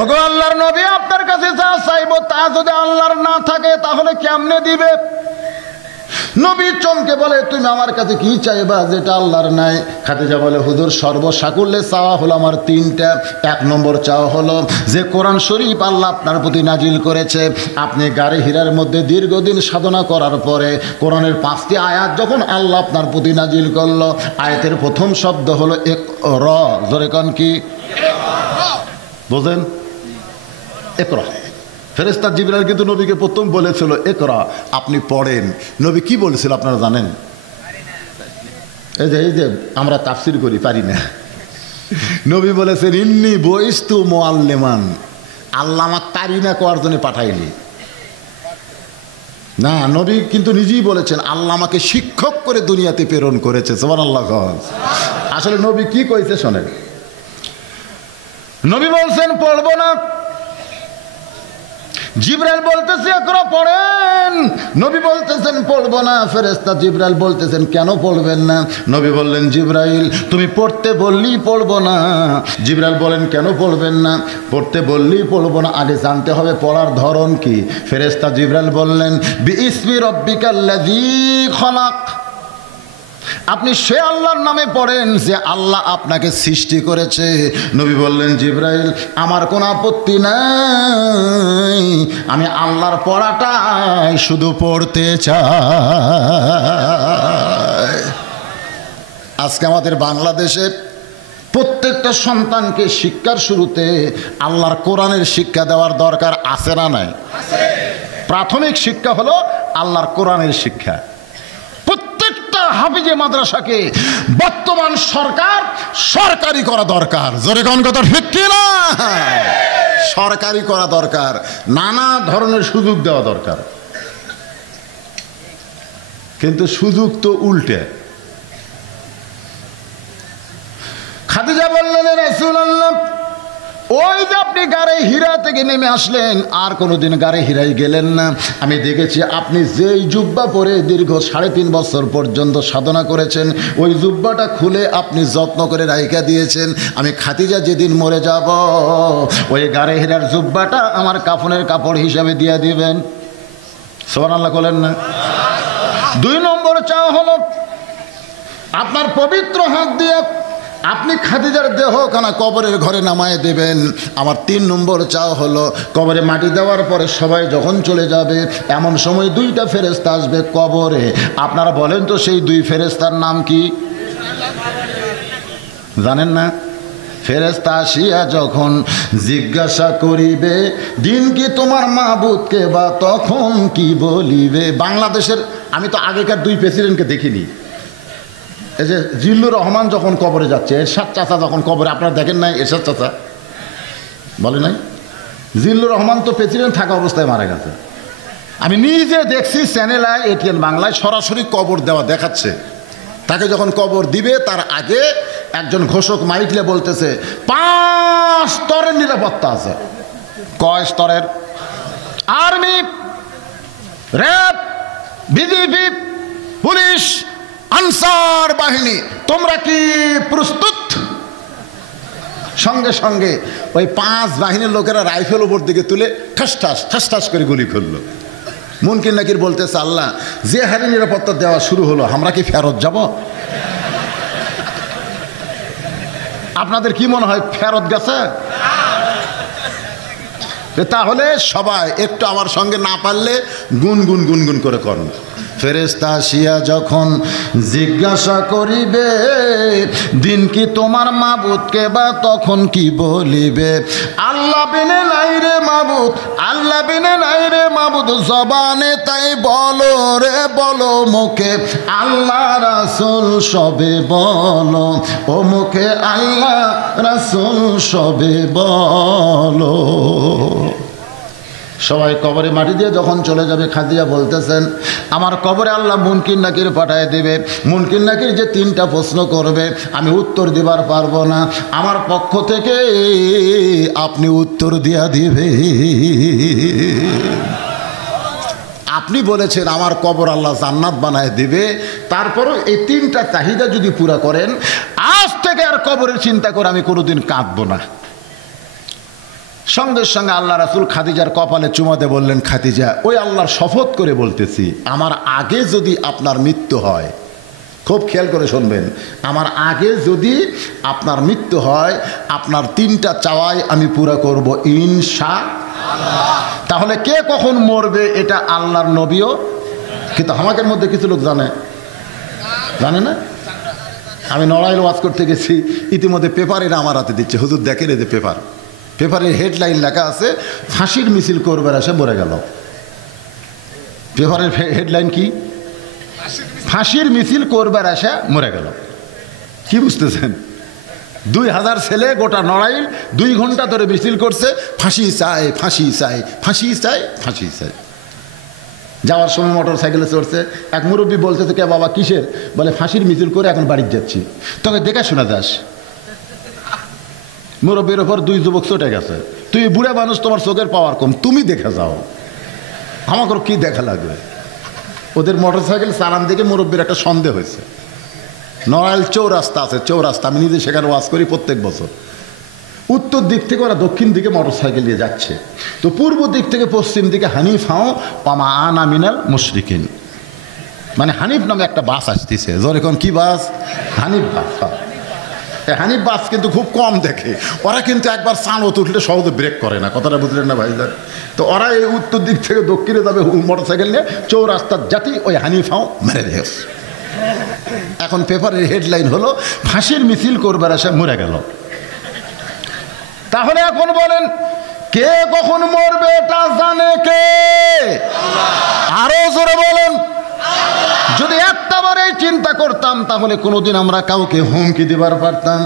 ওগো আল্লাহর নবী, আপনার কাছে যা চাইবো তা যদি আল্লাহর না থাকে তাহলে কেমনে দিবে? নবী চমকে বলে, তুমি আমার কাছে কি চাইবা যেটা আল্লাহর নাই? খাদিজা বলে, হুজুর সর্বসাকুল্যে চাওয়া হলো আমার তিনটা। এক নম্বর চাওয়া হলো যে কোরআন শরীফ আল্লাহ আপনার প্রতি নাজিল করেছে, আপনি গাড়ি হীরার মধ্যে দীর্ঘদিন সাধনা করার পরে কোরআনের 5টি আয়াত যখন আল্লাহ আপনার প্রতি নাজিল করলো, আয়াতের প্রথম শব্দ হলো ইকরা। জোরে কোন কি? বোঝেন? ইকরা। ফেরেশতা জিবরাইল কিন্তু নবীকে প্রথম বলেছিল ইকরা, আপনি পড়েন। নবী কি বলেছিল আপনারা জানেন? এই যে আমরা তাফসীর করি, পারি না। নবী বলেছেন ইন্নী বুইস্তু মুআল্লিমান, আল্লাহ আমাকে পারি না কোয়ার জন্য পাঠাইলি না। নবী কিন্তু নিজেই বলেছেন আল্লাহ আমাকে শিক্ষক করে দুনিয়াতে প্রেরণ করেছে। সুবহানাল্লাহ। আসলে নবী কি কইছে শোনেন। নবী বলছেন পড়বো না, জিবরাইল বলতেছে ইকরা পড়েন। নবী বলতেছেন পড়বো না। ফেরেশতা জিবরাইল বলতেছেন কেন পড়বেন না? নবী বললেন বিজরাইল তুমি পড়তে বললেই পড়বো না। জিবরাইল বলেন কেন পড়বেন না? পড়তে বললেই পড়বো না, আগে জানতে হবে পড়ার ধরন কি। ফেরেশতা জিবরাইল বললেন বিইসমি রাব্বিকাল্লাযী খলাক, আপনি সে আল্লাহর নামে পড়েন যে আল্লাহ আপনাকে সৃষ্টি করেছে। নবী বললেন জিবরাইল আমার কোনো আপত্তি নাই, আমি আল্লাহর পড়াটাই শুধু পড়তে চাই। আজকে আমাদের বাংলাদেশে প্রত্যেকটা সন্তানকে শিক্ষার শুরুতে আল্লাহর কোরআনের শিক্ষা দেওয়ার দরকার আছে না নাই? প্রাথমিক শিক্ষা হলো আল্লাহর কোরআনের শিক্ষা। হাফিজে মাদ্রাসাকে বর্তমান সরকার সরকারি করা দরকার। জোরে কোন কথা ঠিক কি না? সরকারি করা দরকার, নানা ধরনের সুযোগ দেওয়া দরকার। কিন্তু সুযোগ তো উল্টে। খাদিজা বললেন রাসূলুল্লাহ ওই যে আপনি গাড়ি হীরা থেকে নেমে আসলেন আর কোনোদিন গাড়ি হীরাই গেলেন না। আমি দেখেছি আপনি যেই জুব্বা পরে দীর্ঘ 3.5 বছর পর্যন্ত সাধনা করেছেন, ওই জুব্বাটা খুলে আপনি যত্ন করে রাইখা দিয়েছেন। আমি খাদিজা যেদিন মরে যাব ওই গাড়ি হীরার জুব্বাটা আমার কাফনের কাপড় হিসাবে দিয়ে দিবেন। সুবহানাল্লাহ বলেন না? 2 নম্বর চাওয়া হলো আপনার পবিত্র হাত দিয়ে আপনি খাদিজার দেহখানা কবরের ঘরে নামায় দেবেন। আমার 3 নম্বর চাওয়া হলো কবরে মাটি দেওয়ার পরে সবাই যখন চলে যাবে এমন সময় 2টা ফেরেশতা আসবে কবরে। আপনারা বলেন তো সেই 2 ফেরেশতার নাম কি? জানেন না? ফেরেশতা আসিয়া যখন জিজ্ঞাসা করিবে দিন কি তোমার মাবুদকে, বা তখন কি বলিবে। বাংলাদেশের আমি তো আগেকার 2 প্রেসিডেন্টকে দেখিনি। এই যে জিল্লুর রহমান যখন কবরে যাচ্ছে, এরশাদ চাচা যখন কবরে, আপনারা দেখেন নাই? এরশাদ চাচা বলে নাই? জিল্লুর রহমান তো প্রেসিডেন্ট থাকা অবস্থায় মারা গেছে। আমি নিজে দেখছি চ্যানেল এটিএন বাংলায় সরাসরি কবর দেওয়া দেখাচ্ছে। তাকে যখন কবর দিবে তার আগে একজন ঘোষক মাইকলে বলতেছে 5 স্তরের নিরাপত্তা আছে। কয় স্তরের? Army, RAB, BGB, police, answer বাহিনী, তোমরা কি প্রস্তুত? সঙ্গে সঙ্গে ওই 5 বাহিনীর লোকেরা রাইফেল উপর দিকে তুলে ঠাস ঠাস ঠাস ঠাস করে গুলি করলো। মুনকির নাকির বলতেছে আল্লাহ যে হারে নিরাপত্তা দেওয়া শুরু হলো আমরা কি ফেরত যাব? আপনাদের কি মনে হয় ফেরত গেছে? তাহলে সবাই একটু আমার সঙ্গে না পারলে গুনগুন গুনগুন করে করুন। ফেরেশতা আসিয়া যখন জিজ্ঞাসা করিবে দিন কি তোমার মাবুদকে, বা তখন কি বলিবে। আল্লাহ বিনে নাই রে মাবুদ, আল্লাহ বিনে নাই রে মাবুদ, জবানে তাই বলো রে বলো, মুখে আল্লাহ রাসূল সবে বলো, ও মুখে আল্লাহ রাসূল সবে বলো। সবাই কবরে মাটি দিয়ে যখন চলে যাবে খাদিজা বলতেছেন আমার কবরে আল্লাহ মুনকির নাকির পাঠায় দেবে। মুনকির নাকির যে 3টা প্রশ্ন করবে আমি উত্তর দিবার পারবো না, আমার পক্ষ থেকে আপনি উত্তর দিয়া দিবে। আপনি বলেছেন আমার কবর আল্লাহ জান্নাত বানায় দিবে, তারপরও এই 3টা চাহিদা যদি পুরা করেন আজ থেকে আর কবরের চিন্তা করে আমি কোনোদিন কাঁদবো না। সঙ্গে সঙ্গে আল্লাহ রাসূল খাদিজার কপালে চুমা দিয়ে বললেন, খাদিজা, ওই আল্লাহর শপথ করে বলতেছি, আমার আগে যদি আপনার মৃত্যু হয়, খুব খেয়াল করে শুনবেন, আমার আগে যদি আপনার মৃত্যু হয়, আপনার 3টা চাওয়াই আমি পুরা করব ইনশাআল্লাহ। তাহলে কে কখন মরবে এটা আল্লাহর নবীও, কিন্তু আমাদের মধ্যে কিছু লোক জানে না। আমি নড়াইল ওয়াজ করতে গেছি, ইতিমধ্যে পেপারের আমার হাতে দিচ্ছে, হুজুর দেখেন এই যে পেপারের হেডলাইন লেখা আছে, ফাঁসির মিছিল করবার আসে মরে গেল। পেপারের হেডলাইন কি? ফাঁসির মিছিল করবার আসে মরে গেল। কি বুঝতেছেন? 2000 ছেলে গোটা নড়াইল 2 ঘন্টা ধরে মিছিল করছে, ফাঁসি চাই, ফাঁসি চাই, ফাঁসি চাই, ফাঁসি চাই। যাওয়ার সময় মোটর সাইকেলে চড়ছে, এক মুরব্বী বলতেছে, কে বাবা কিসের? বলে ফাঁসির মিছিল করে এখন বাড়ি যাচ্ছি। তোকে দেখা শোনা যাস। মুরব্বীর ওপর 2 যুবক চটে গেছে, তুই বুড়া মানুষ, তোমার চোখের পাওয়ার কম, তুমি দেখে যাও, আমাকে কি দেখা লাগবে? ওদের মোটর সাইকেল চালান দেখে মুরব্বীর একটা সন্দেহ হয়েছে। নড়াইল চৌরাস্তা আছে, চৌরাস্তা, আমি নিজে সেখানে ওয়াজ করি প্রত্যেক বছর। উত্তর দিক থেকে ওরা দক্ষিণ দিকে মোটর সাইকেল নিয়ে যাচ্ছে, তো পূর্ব দিক থেকে পশ্চিম দিকে হানিফ হাও পামা আনা মিনাল মুশরিকিন, মানে হানিফ নামে একটা বাস আসতেছে। যখন কি বাস? হানিফ বাস। হানিফ বাস কিন্তু খুব কম দেখে, ওরা কিন্তু একবার চাঁদ উঠলে সহজে ব্রেক করে না, কথাটা বুঝলেন না ভাইজান? তো ওরা এই উত্তর দিক থেকে দক্ষিণে যাবে মোটর সাইকেল নিয়ে, চৌরাস্তার জাতি ওই হানিফ হাও মেরে দিয়েছে। এখন পেপারের হেডলাইন হলো, ফাঁসির মিছিল করবার আসে মরে গেল। তাহলে এখন বলেন, কে কখন মরবে এটা জানে কে? আরো জোরে বলেন। যদি একটাবারে চিন্তা করতাম, তাহলে কোনোদিন আমরা কাউকে হুমকি দিবার পারতাম?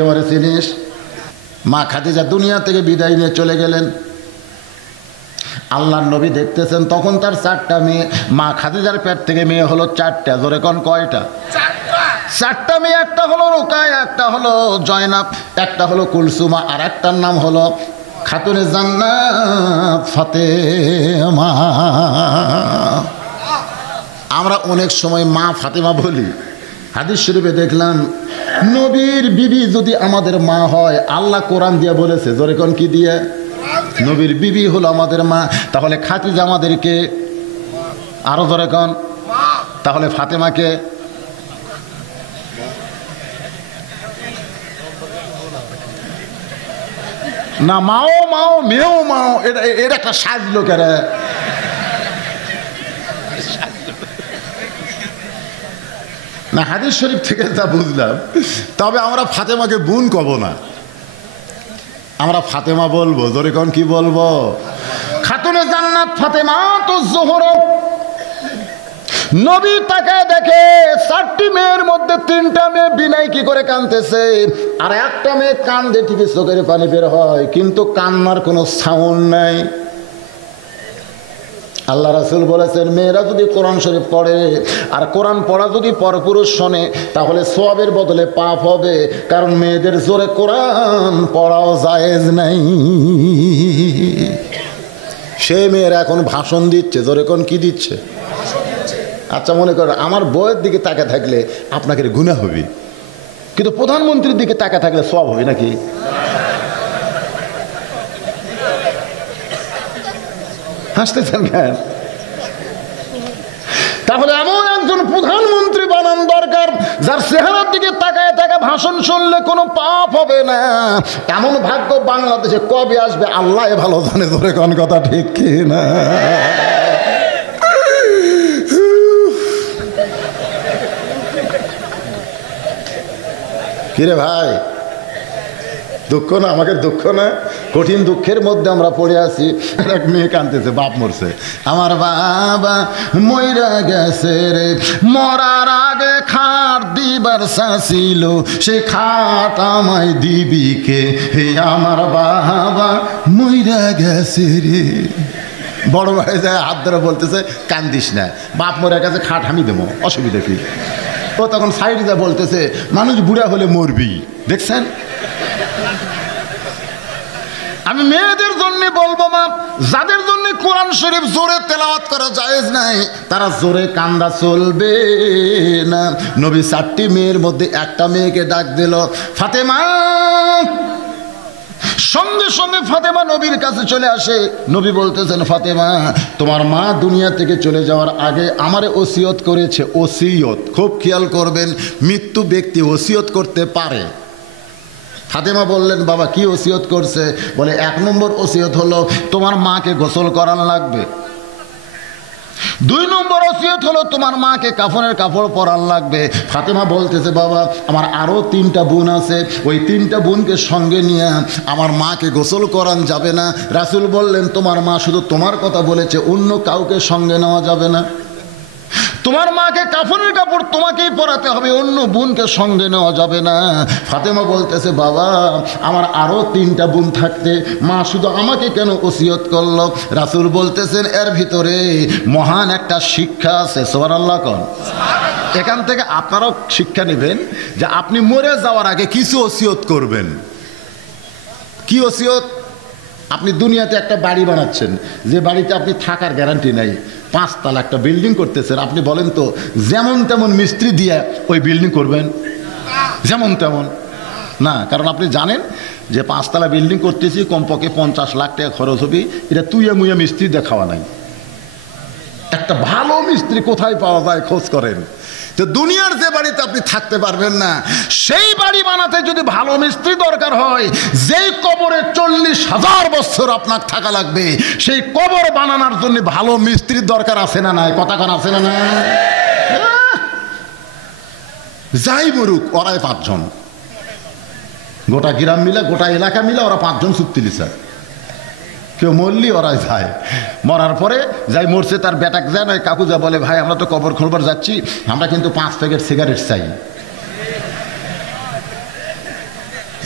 এবারে জিনিস, মা খাদিজা দুনিয়া থেকে বিদায় নিয়ে চলে গেলেন। আল্লাহর নবী দেখতেছেন, তখন তার 4টা মেয়ে। মা খাদিজার পেট থেকে মেয়ে হলো 4টা। জোরে কোন কয়টা? 4টা মেয়ে। একটা হলো রুকায়া, একটা হলো জয়নাব, একটা হলো কুলসুমা, আর একটার নাম হলো খাতুনে জান্নাত ফাতেমা। আমরা অনেক সময় মা ফাতেমা বলি। হাদিস শরীফে দেখলাম, নবীর বিবি যদি আমাদের মা হয়, আল্লাহ কোরআন দিয়ে বলেছে, জোরে কোন কি দিয়ে? নবীর বিবি হলো আমাদের মা। তাহলে খাদিজা আমাদেরকে, আরো জোরে কোন? তাহলে ফাতেমাকে? না, মাও মাও, মেয়েও মাও, এটা একটা সাজ লোকেরা। না, হাদিস শরীফ থেকে যা বুঝলাম, তবে আমরা ফাতেমাকে বোন কব না, আমরা ফাতেমা বলবো। জোরে কোন কি বলবো? খাতুনে জান্নাত ফাতেমা তো জোহরা। নবী তাকে দেখে 4টি মেয়ের মধ্যে 3টা মেয়ে বিনাই কি করে কাঁদতেছে, আর একটা মেয়ে কান্দে ঠিকই, চোখের পানি বের হয়, কিন্তু কান্নার কোনো সাউন্ড নাই। আল্লাহ রাসূল বলেছেন, মেয়েরা যদি কোরআন শরীফ পড়ে, আর কোরআন পড়া যদি পরপুরুষ শোনে, তাহলে সওয়াবের বদলে পাপ হবে, কারণ মেয়েদের জোরে কোরআন পড়াও জায়েজ নাই। সে মেয়েরা এখন ভাষণ দিচ্ছে। জোরে কোন কি দিচ্ছে? আচ্ছা, মনে করেন আমার বউয়ের দিকে তাকা থাকলে আপনাকে গুনাহ হবে, কিন্তু প্রধানমন্ত্রীর দিকে তাকা থাকলে সওয়াব হবে নাকি? হাসতেছেন কেন? তাহলে এমন একজন প্রধানমন্ত্রী বানান দরকার, যার চেহারার দিকে তাকায় তাকা ভাষণ শুনলে কোনো পাপ হবে না। এমন ভাগ্য বাংলাদেশে কবে আসবে আল্লাহ ভালো জানে। ধরে কোন কথা ঠিক কি না? কিরে ভাই, দুঃখ না? আমাকে দুঃখ না? কঠিন দুঃখের মধ্যে আমরা পড়ে আছি। এক মেয়ে কাঁদতেছে, বাপ মরছে, আমার বাবা মইরা গেছে রে, মরার আগে খাট দিবার চাইছিল, সেই খাট আমায় দিবি কে, হে আমার বাবা মইরা গেছে রে। বড় ভাই যায় হাত ধরে বলতেছে, কান্দিস না, বাপ মরে গেছে, খাট আমি দেবো, অসুবিধা কি? ও তখন সাইডে যা বলতেছে, মানুষ বুড়া হলে মরবি। দেখছেন? আমি মেয়েদের জন্য বলবো, মা যাদের জন্য কোরআন শরীফ জোরে তেলাওয়াত করা জায়েজ নাই, তারা জোরে কান্দা চলবে না। নবী 4টি মেয়ের মধ্যে একটা মেয়েকে ডাক দিল, ফাতেমা সঙ্গে সঙ্গে ফাতেমা নবীর কাছে চলে আসে। নবী বলতেছেন, ফাতেমা, তোমার মা দুনিয়া থেকে চলে যাওয়ার আগে আমারে ওসিয়ত করেছে। ওসিয়ত, খুব খেয়াল করবেন, মৃত্যু ব্যক্তি ওসিয়ত করতে পারে। ফাতেমা বললেন, বাবা কি ওসিয়ত করছে? বলে, 1 নম্বর ওসিয়ত হলো তোমার মাকে গোসল করান লাগবে। 2 নম্বর ওসিয়ত হলো তোমার মাকে কাফনের কাপড় পরান লাগবে। ফাতেমা বলতেছে, বাবা আমার আরও 3টা বোন আছে, ওই 3টা বোনকে সঙ্গে নিয়ে আমার মাকে গোসল করান যাবে না। রাসূল বললেন, তোমার মা শুধু তোমার কথা বলেছে, অন্য কাউকে সঙ্গে নেওয়া যাবে না। তোমার মাকে কাফনের কাপড় তোমাকেই পরাতে হবে, অন্য বোনকে সঙ্গে নেওয়া যাবে না। ফাতেমা বলতেছে, বাবা আমার আরও 3টা বোন থাকতে মা শুধু আমাকে কেন ওসিয়ত করলো? রাসূল বলতেছেন, এর ভিতরে মহান একটা শিক্ষা আছে। সুবহানাল্লাহ কোন। এখান থেকে আপনারাও শিক্ষা নেবেন যে আপনি মরে যাওয়ার আগে কিছু ওসিয়ত করবেন। কি ওসিয়ত? আপনি দুনিয়াতে একটা বাড়ি বানাচ্ছেন, যে বাড়িতে আপনি থাকার গ্যারান্টি নাই, 5 তলা একটা বিল্ডিং করতেছেন। আপনি বলেন তো, যেমন তেমন মিস্ত্রি দিয়ে ওই বিল্ডিং করবেন? যেমন তেমন না, কারণ আপনি জানেন যে 5 তলা বিল্ডিং করতেছি, কমপক্ষে 50 লাখ টাকা খরচ হবে। এটা তুইয়া মুইয়া মিস্ত্রি দেখাওয়া নাই। একটা ভালো মিস্ত্রি কোথায় পাওয়া যায় খোঁজ করেন। তো দুনিয়ার যে বাড়িতে আপনি থাকতে পারবেন না, সেই বাড়ি বানাতে যদি ভালো মিস্ত্রি দরকার হয়, যেই কবরে 40,000 বছর আপনার থাকা লাগবে, সেই কবর বানানোর জন্য ভালো মিস্ত্রির দরকার আছে না নাই? কথা কোন আছে না? যাই মরুক, ওরাই 5 জন, গোটা গ্রাম মিলে, গোটা এলাকা মিলে ওরা 5 জন চুক্তি লিছে। কেউ মরলি ওরাই যায়, মরার পরে যাই মরছে তার বেটাকে যায় না, কাকু যা বলে, ভাই আমরা তো কবর খুলবার যাচ্ছি, আমরা কিন্তু 5 প্যাকেট সিগারেট চাই।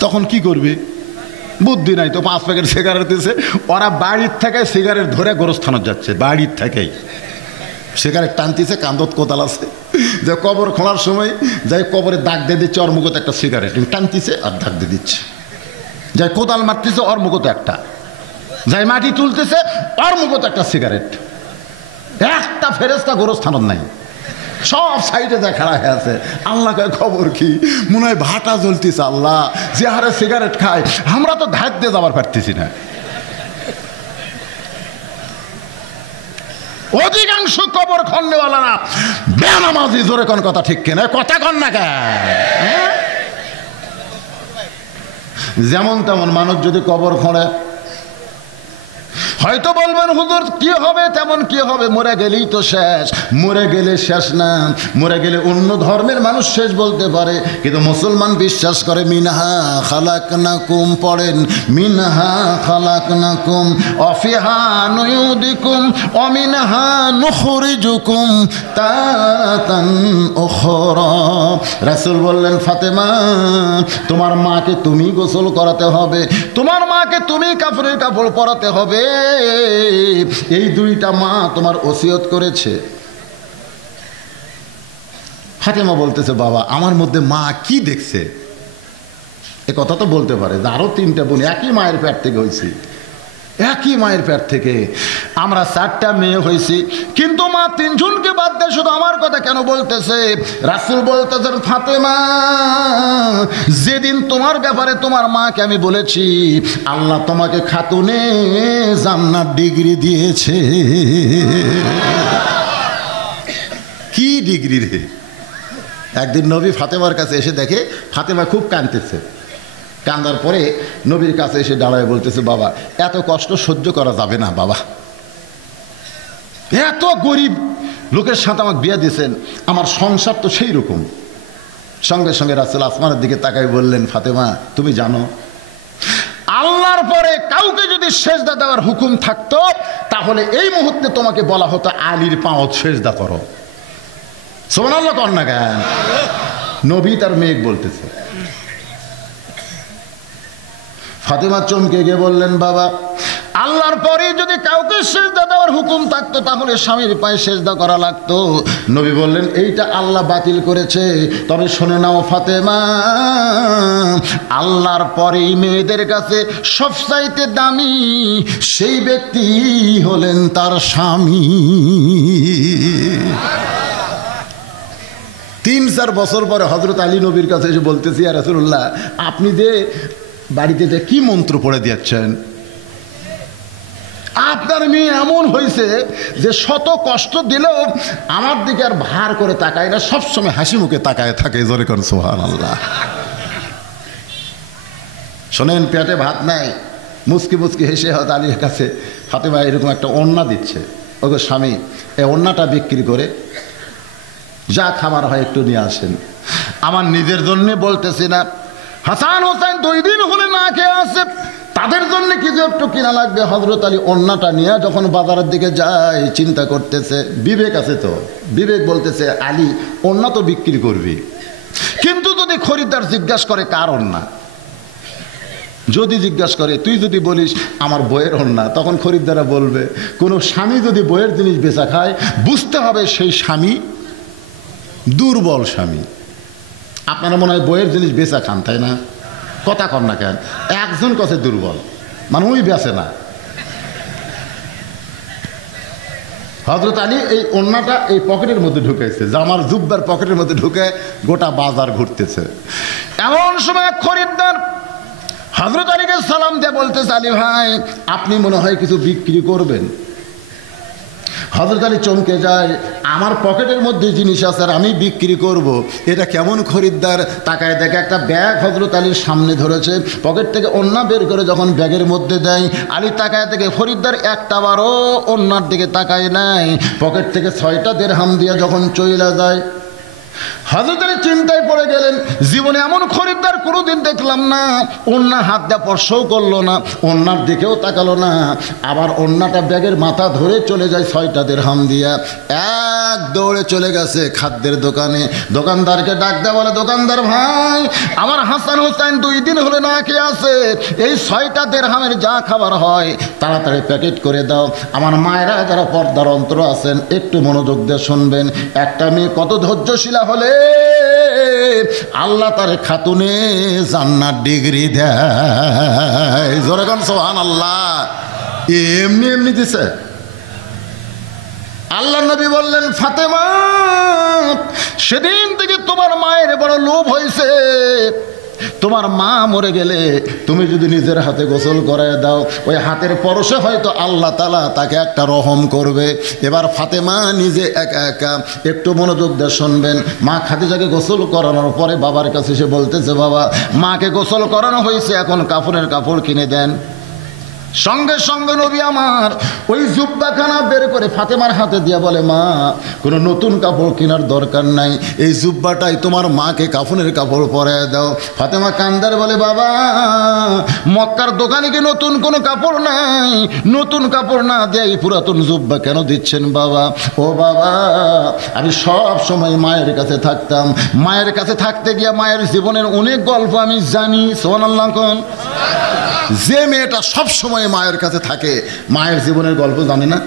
তখন কি করবে? বুদ্ধি নাই তো, 5 প্যাকেট সিগারেট দিয়েছে। ওরা বাড়ির থেকে সিগারেট ধরে গোরস্থানত যাচ্ছে, বাড়ির থেকেই সিগারেট টানতেছে, কান্দত কোদাল আছে, যে কবর খোলার সময় যাই কবরে দাগ দিয়ে দিচ্ছে, ওর মুখতে একটা সিগারেট টানতেছে আর দাগ দিয়ে দিচ্ছে। যাই কোদাল মারতেছে, ওর মুখতে একটা, যাই মাটি তুলতেছে, ওর মুখতে একটা সিগারেট। একটা ফেরেশতা গোরস্থানত নাই, সব সাইডে যা খাড়া হয়ে আছে। আল্লাহ কয়, খবর কি? মনে হয় ভাটা জ্বলতেছে। আল্লাহ, যে হারে সিগারেট খায় আমরা তো ধার দিয়ে যাবার পারতেছি না। অধিকাংশ কবর খন্ডওয়ালারা বেনামাজি। জোরে কোন কথা ঠিক কিনা? কথা কন না কেন? যেমন তেমন মানুষ যদি কবর খোঁড়ে, হয়তো বলবেন, হুজুর কি হবে? তেমন কি হবে? মরে গেলেই তো শেষ। মরে গেলে শেষ না, মরে গেলে অন্য ধর্মের মানুষ শেষ বলতে পারে, কিন্তু মুসলমান বিশ্বাস করে মিনহা খালাকনাকুম। পড়েন, মিনহা খালাকনাকুম অফিহা নুয়ুদিকুম অমিনহা নুখরিজুকুম তারাতান উখরা। রাসূল বললেন, ফাতেমা তোমার মাকে তুমি গোসল করাতে হবে, তোমার মাকে তুমি কাফনের কাপড় পরাতে হবে। এই 2টা মা তোমার ওসিয়ত করেছে। ফাতেমা বলতেছে, বাবা আমার মধ্যে মা কি দেখছে? এ কথা তো বলতে পারে যে আরো 3টা বোন একই মায়ের পেট থেকে হয়েছি, একই মায়ের পেট থেকে আমরা 4টা মেয়ে হয়েছি, কিন্তু মা 3 জনকে বাদ দিয়ে শুধু আমার কথা কেন বলতেছে? রাসূল বলতেছেন, ফাতেমা যেদিন তোমার ব্যাপারে তোমার মাকে আমি বলেছি, আল্লাহ তোমাকে খাতুনে জান্নাত ডিগ্রি দিয়েছে। কি ডিগ্রি রে? একদিন নবী ফাতেমার কাছে এসে দেখে ফাতেমা খুব কাঁদতেছে। কান্দার পরে নবীর কাছে এসে দাঁড়ায় বলতেছে, বাবা এত কষ্ট সহ্য করা যাবে না, বাবা এত গরিব লোকের সাথে আমাকে বিয়ে দিয়েছেন, আমার সংসার তো সেই রকম। সঙ্গে সঙ্গে রাসূল আসমানের দিকে তাকাই বললেন, ফাতেমা তুমি জানো, আল্লাহর পরে কাউকে যদি সেজদা দেওয়ার হুকুম থাকতো, তাহলে এই মুহূর্তে তোমাকে বলা হতো আলীর পাঁও সেজদা করো। সুবহানাল্লাহ কর না কেন? নবী তার মেয়ে বলতেছে। ফাতেমা চমকে গিয়ে বললেন, বাবা আল্লাহর পরে যদি কাউকে সেজদা দেওয়ার হুকুম থাকতো, তাহলে স্বামীর পায়ে সেজদা করা লাগতো। নবী বললেন, এইটা আল্লাহ বাতিল করেছে। তবে শুনে নাও ফাতেমা, আল্লাহর পরেই মেয়েদের কাছে সবচাইতে দামি সেই ব্যক্তি হলেন তার স্বামী। 3-4 বছর পরে হযরত আলী নবীর কাছে এসে বলতেছি, ইয়া রাসূলুল্লাহ আপনি যে বাড়িতে যে কি মন্ত্র পড়ে দিচ্ছেন? আপনার মেয়ে এমন হয়েছে যে শত কষ্ট দিলেও আমার দিকে আর ভার করে তাকায় না, সবসময় হাসি মুখে তাকায় থাকে। জোরে করেন সুবহানাল্লাহ। শোনেন, পেটে ভাত নাই, মুচকি মুচকি হেসে হয়তো আলীর কাছে ফাতেমা এরকম একটা ওড়না দিচ্ছে, ওগো স্বামী এই ওড়নাটা বিক্রি করে যা খাবার হয় একটু নিয়ে আসেন। আমার নিজের জন্য বলতেছি না, হাসান হোসেন 2 দিন হলে না খেয়ে আসে, তাদের জন্য কিছু একটু কিনা লাগবে। হযরত আলী ওড়নাটা নিয়ে যখন বাজারের দিকে যায় চিন্তা করতেছে, বিবেক আছে তো, বিবেক বলতেছে আলী ওড়না তো বিক্রি করবি, কিন্তু যদি খরিদ্দার জিজ্ঞাসা করে কার ওড়না, যদি জিজ্ঞাসা করে তুই যদি বলিস আমার বইয়ের ওড়না, তখন খরিদ্দাররা বলবে, কোনো স্বামী যদি বইয়ের জিনিস বেচা খায় বুঝতে হবে সেই স্বামী দুর্বল স্বামী। আপনারা মনে হয় বইয়ের জিনিস বেচা খান, তাই না? কথা কন না কেন? একজন কাছে দুর্বল, মানে ওই বেচে না। হযরত আলী এই ওড়নাটা এই পকেটের মধ্যে ঢুকেছে, জামার জুব্বার পকেটের মধ্যে ঢুকে গোটা বাজার ঘুরতেছে। এমন সময় খরিদ্দার হযরত আলীকে সালাম দিয়ে বলতেছে, আলী ভাই আপনি মনে হয় কিছু বিক্রি করবেন। হযরত আলী চমকে যায়, আমার পকেটের মধ্যে জিনিস আছে আর আমি বিক্রি করব, এটা কেমন খরিদ্দার? তাকায় দেখে একটা ব্যাগ হযরত আলীর সামনে ধরেছে, পকেট থেকে ওড়না বের করে যখন ব্যাগের মধ্যে দেয়, আলী তাকায় দেখে খরিদ্দার একটাবারও ওড়নার দিকে তাকায় নাই, পকেট থেকে 6টা দিরহাম দিয়ে যখন চইলা যায়। হযরত আলী চিন্তায় পড়ে গেলেন, জীবনে এমন খরিদ্দার কোনোদিন দেখলাম না, ওড়না হাত দিয়ে স্পর্শও করলো না, ওড়নার দিকেও তাকালো না, আবার ওড়নাটা ব্যাগের মাথা ধরে চলে যায় 6টা দিরহাম দিয়া, এক দৌড়ে চলে গেছে খাদ্যের দোকানে। দোকানদারকে ডাক দেয়া বলে, দোকানদার ভাই আমার হাসান হোসেন 2 দিন হলে না খেয়ে আছে, এই 6টা দিরহামের যা খাবার হয় তাড়াতাড়ি প্যাকেট করে দাও। আমার মায়েরা যারা পর্দার অন্তর আছেন একটু মনোযোগ দিয়ে শুনবেন, একটা মেয়ে কত ধৈর্যশীলা হলে আল্লাহ তার খাতুনে জান্নাত ডিগ্রি দেয়। জোরে কোন সুবহানাল্লাহ। এমনি এমনি দিছে। আল্লাহ নবী বললেন, ফাতেমা সেদিন থেকে তোমার মায়ের বড় লোভ হয়েছে, তোমার মা মরে গেলে তুমি যদি নিজের হাতে গোসল করায় দাও, ওই হাতের পরশে হয়তো আল্লাহ তাআলা তাকে একটা রহম করবে। এবার ফাতেমা নিজে একা একা, একটু মনোযোগ দিয়ে শুনবেন, মা খাদিজাকে গোসল করানোর পরে বাবার কাছে এসে বলতেছে, বাবা মাকে গোসল করানো হয়েছে, এখন কাফনের কাপড় কিনে দেন। সঙ্গে সঙ্গে নবী আমার ওই জুব্বাখানা বের করে ফাতেমার হাতে দিয়া বলে, মা কোনো নতুন কাপড় কেনার দরকার নাই, এই জুব্বাটাই তোমার মাকে কাফনের কাপড় পরায় দাও। ফাতেমা কান্দার বলে, বাবা মক্কার দোকানে কি নতুন কোনো কাপড় নাই? নতুন কাপড় না দিয়ে এই পুরাতন জুব্বা কেন দিচ্ছেন বাবা? ও বাবা আমি সব সময় মায়ের কাছে থাকতাম, মায়ের কাছে থাকতে গিয়ে মায়ের জীবনের অনেক গল্প আমি জানি। সুবহানাল্লাহ কোন? যে মেয়েটা সব সময় মায়ের কাছে থাকে মায়ের জীবনের গল্প জানে না?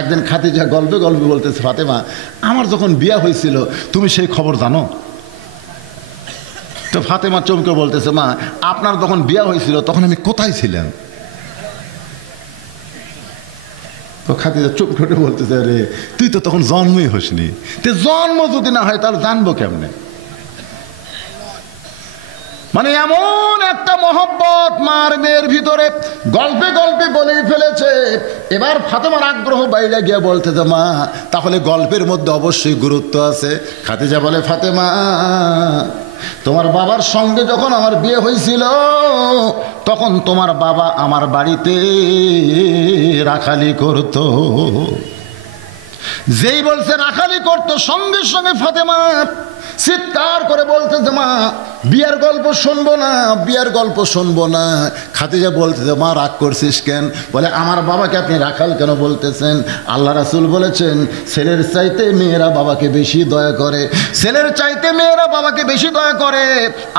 একদিন খাদিজা গল্পে গল্পে বলতেছে, ফাতেমা আমার যখন বিয়ে হয়েছিল তুমি সেই খবর জানো? তো ফাতেমা চমকে বলতেছে, মা আপনার যখন বিয়ে হয়েছিল তখন আমি কোথায় ছিলাম? তো খাদিজা চুপ করে বলতেছে, আরে তুই তো তখন জন্মই হসনি, তো জন্ম যদি না হয় তাহলে জানবো কেমনে? মানে এমন একটা মহব্বত মার মেয়ের ভিতরে গল্পে গল্পে বলেই ফেলেছে। এবার ফাতেমার আগ্রহ বাইরে গিয়ে বলতেছে, মা তাহলে গল্পের মধ্যে অবশ্যই গুরুত্ব আছে। খাদিজা বলে, ফাতেমা তোমার বাবার সঙ্গে যখন আমার বিয়ে হয়েছিল তখন তোমার বাবা আমার বাড়িতে রাখালি করত। যেই বলছে রাখালি করত, সঙ্গে সঙ্গে ফাতেমা চিৎকার করে বলতেছে, মা বিয়ার গল্প শুনবো না, বিয়ার গল্প শুনবো না। খাদিজা বলতেছে, মা রাগ করছিস কেন? বলে, আমার বাবাকে আপনি রাখাল কেন বলতেছেন? আল্লাহ রাসূল বলেছেন, ছেলের চাইতে মেয়েরা বাবাকে বেশি দয়া করে, ছেলের চাইতে মেয়েরা বাবাকে বেশি দয়া করে।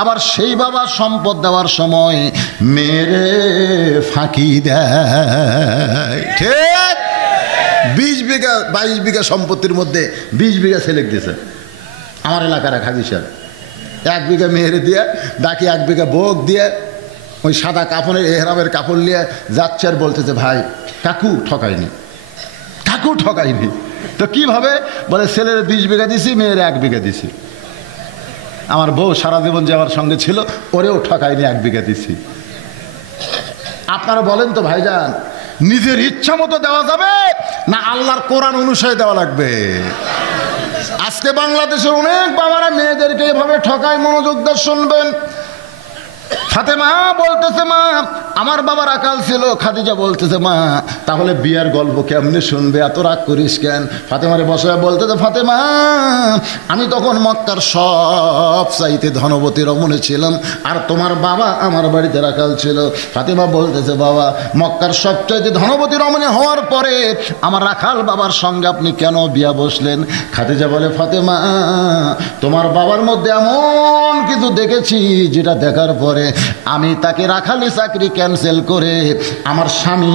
আবার সেই বাবা সম্পদ দেওয়ার সময় মেয়েরে ফাঁকি দেয়। ঠিক 20 বিঘা 22 বিঘা সম্পত্তির মধ্যে 20 বিঘা ছেলে দিয়েছে আমার এলাকার এক হাজি সাহেব। 1 বিঘা মেয়েরে দিয়ে বাকি 1 বিঘা বোক দিয়ে ওই সাদা কাপড়ের এহরামের কাপড় নিয়ে যাচ্ছে আর বলতেছে, ভাই কাকু ঠকায়নি, কাকু ঠকায়নি। তো কিভাবে? বলে, ছেলের 20 বিঘা দিছি, মেয়ের 1 বিঘা দিছি। আমার বউ সারা জীবন যে আমার সঙ্গে ছিল ওরেও ঠকায়নি, 1 বিঘা দিছি। আপনারা বলেন তো ভাইজান, নিজের ইচ্ছা মতো দেওয়া যাবে না আল্লাহর কোরআন অনুসারে দেওয়া লাগবে? আজকে বাংলাদেশের অনেক বাবারা মেয়েদেরকে এভাবে ঠকায়। মনোযোগ দিয়ে শুনবেন। ফাতেমা বলতেছে, মা আমার বাবার আকাল ছিল। খাদিজা বলতেছে, মা তাহলে বিয়ার গল্প কেমনে শুনবে, এত রাগ করিস কেন? ফাতেমারে বসে বলতেছে, ফাতেমা আমি তখন মক্কার সব চাইতে ধনবতী রমণী ছিলাম, আর তোমার বাবা আমার বাড়িতে রাখাল ছিল। ফাতেমা বলতেছে, বাবা মক্কার সবচাইতে ধনবতী রমণী হওয়ার পরে আমার রাখাল বাবার সঙ্গে আপনি কেন বিয়া বসলেন? খাদিজা বলে, ফাতেমা তোমার বাবার মধ্যে এমন কিছু দেখেছি যেটা দেখার পরে আমি তাকে রাখালি চাকরি ক্যান্সেল করে আমার স্বামী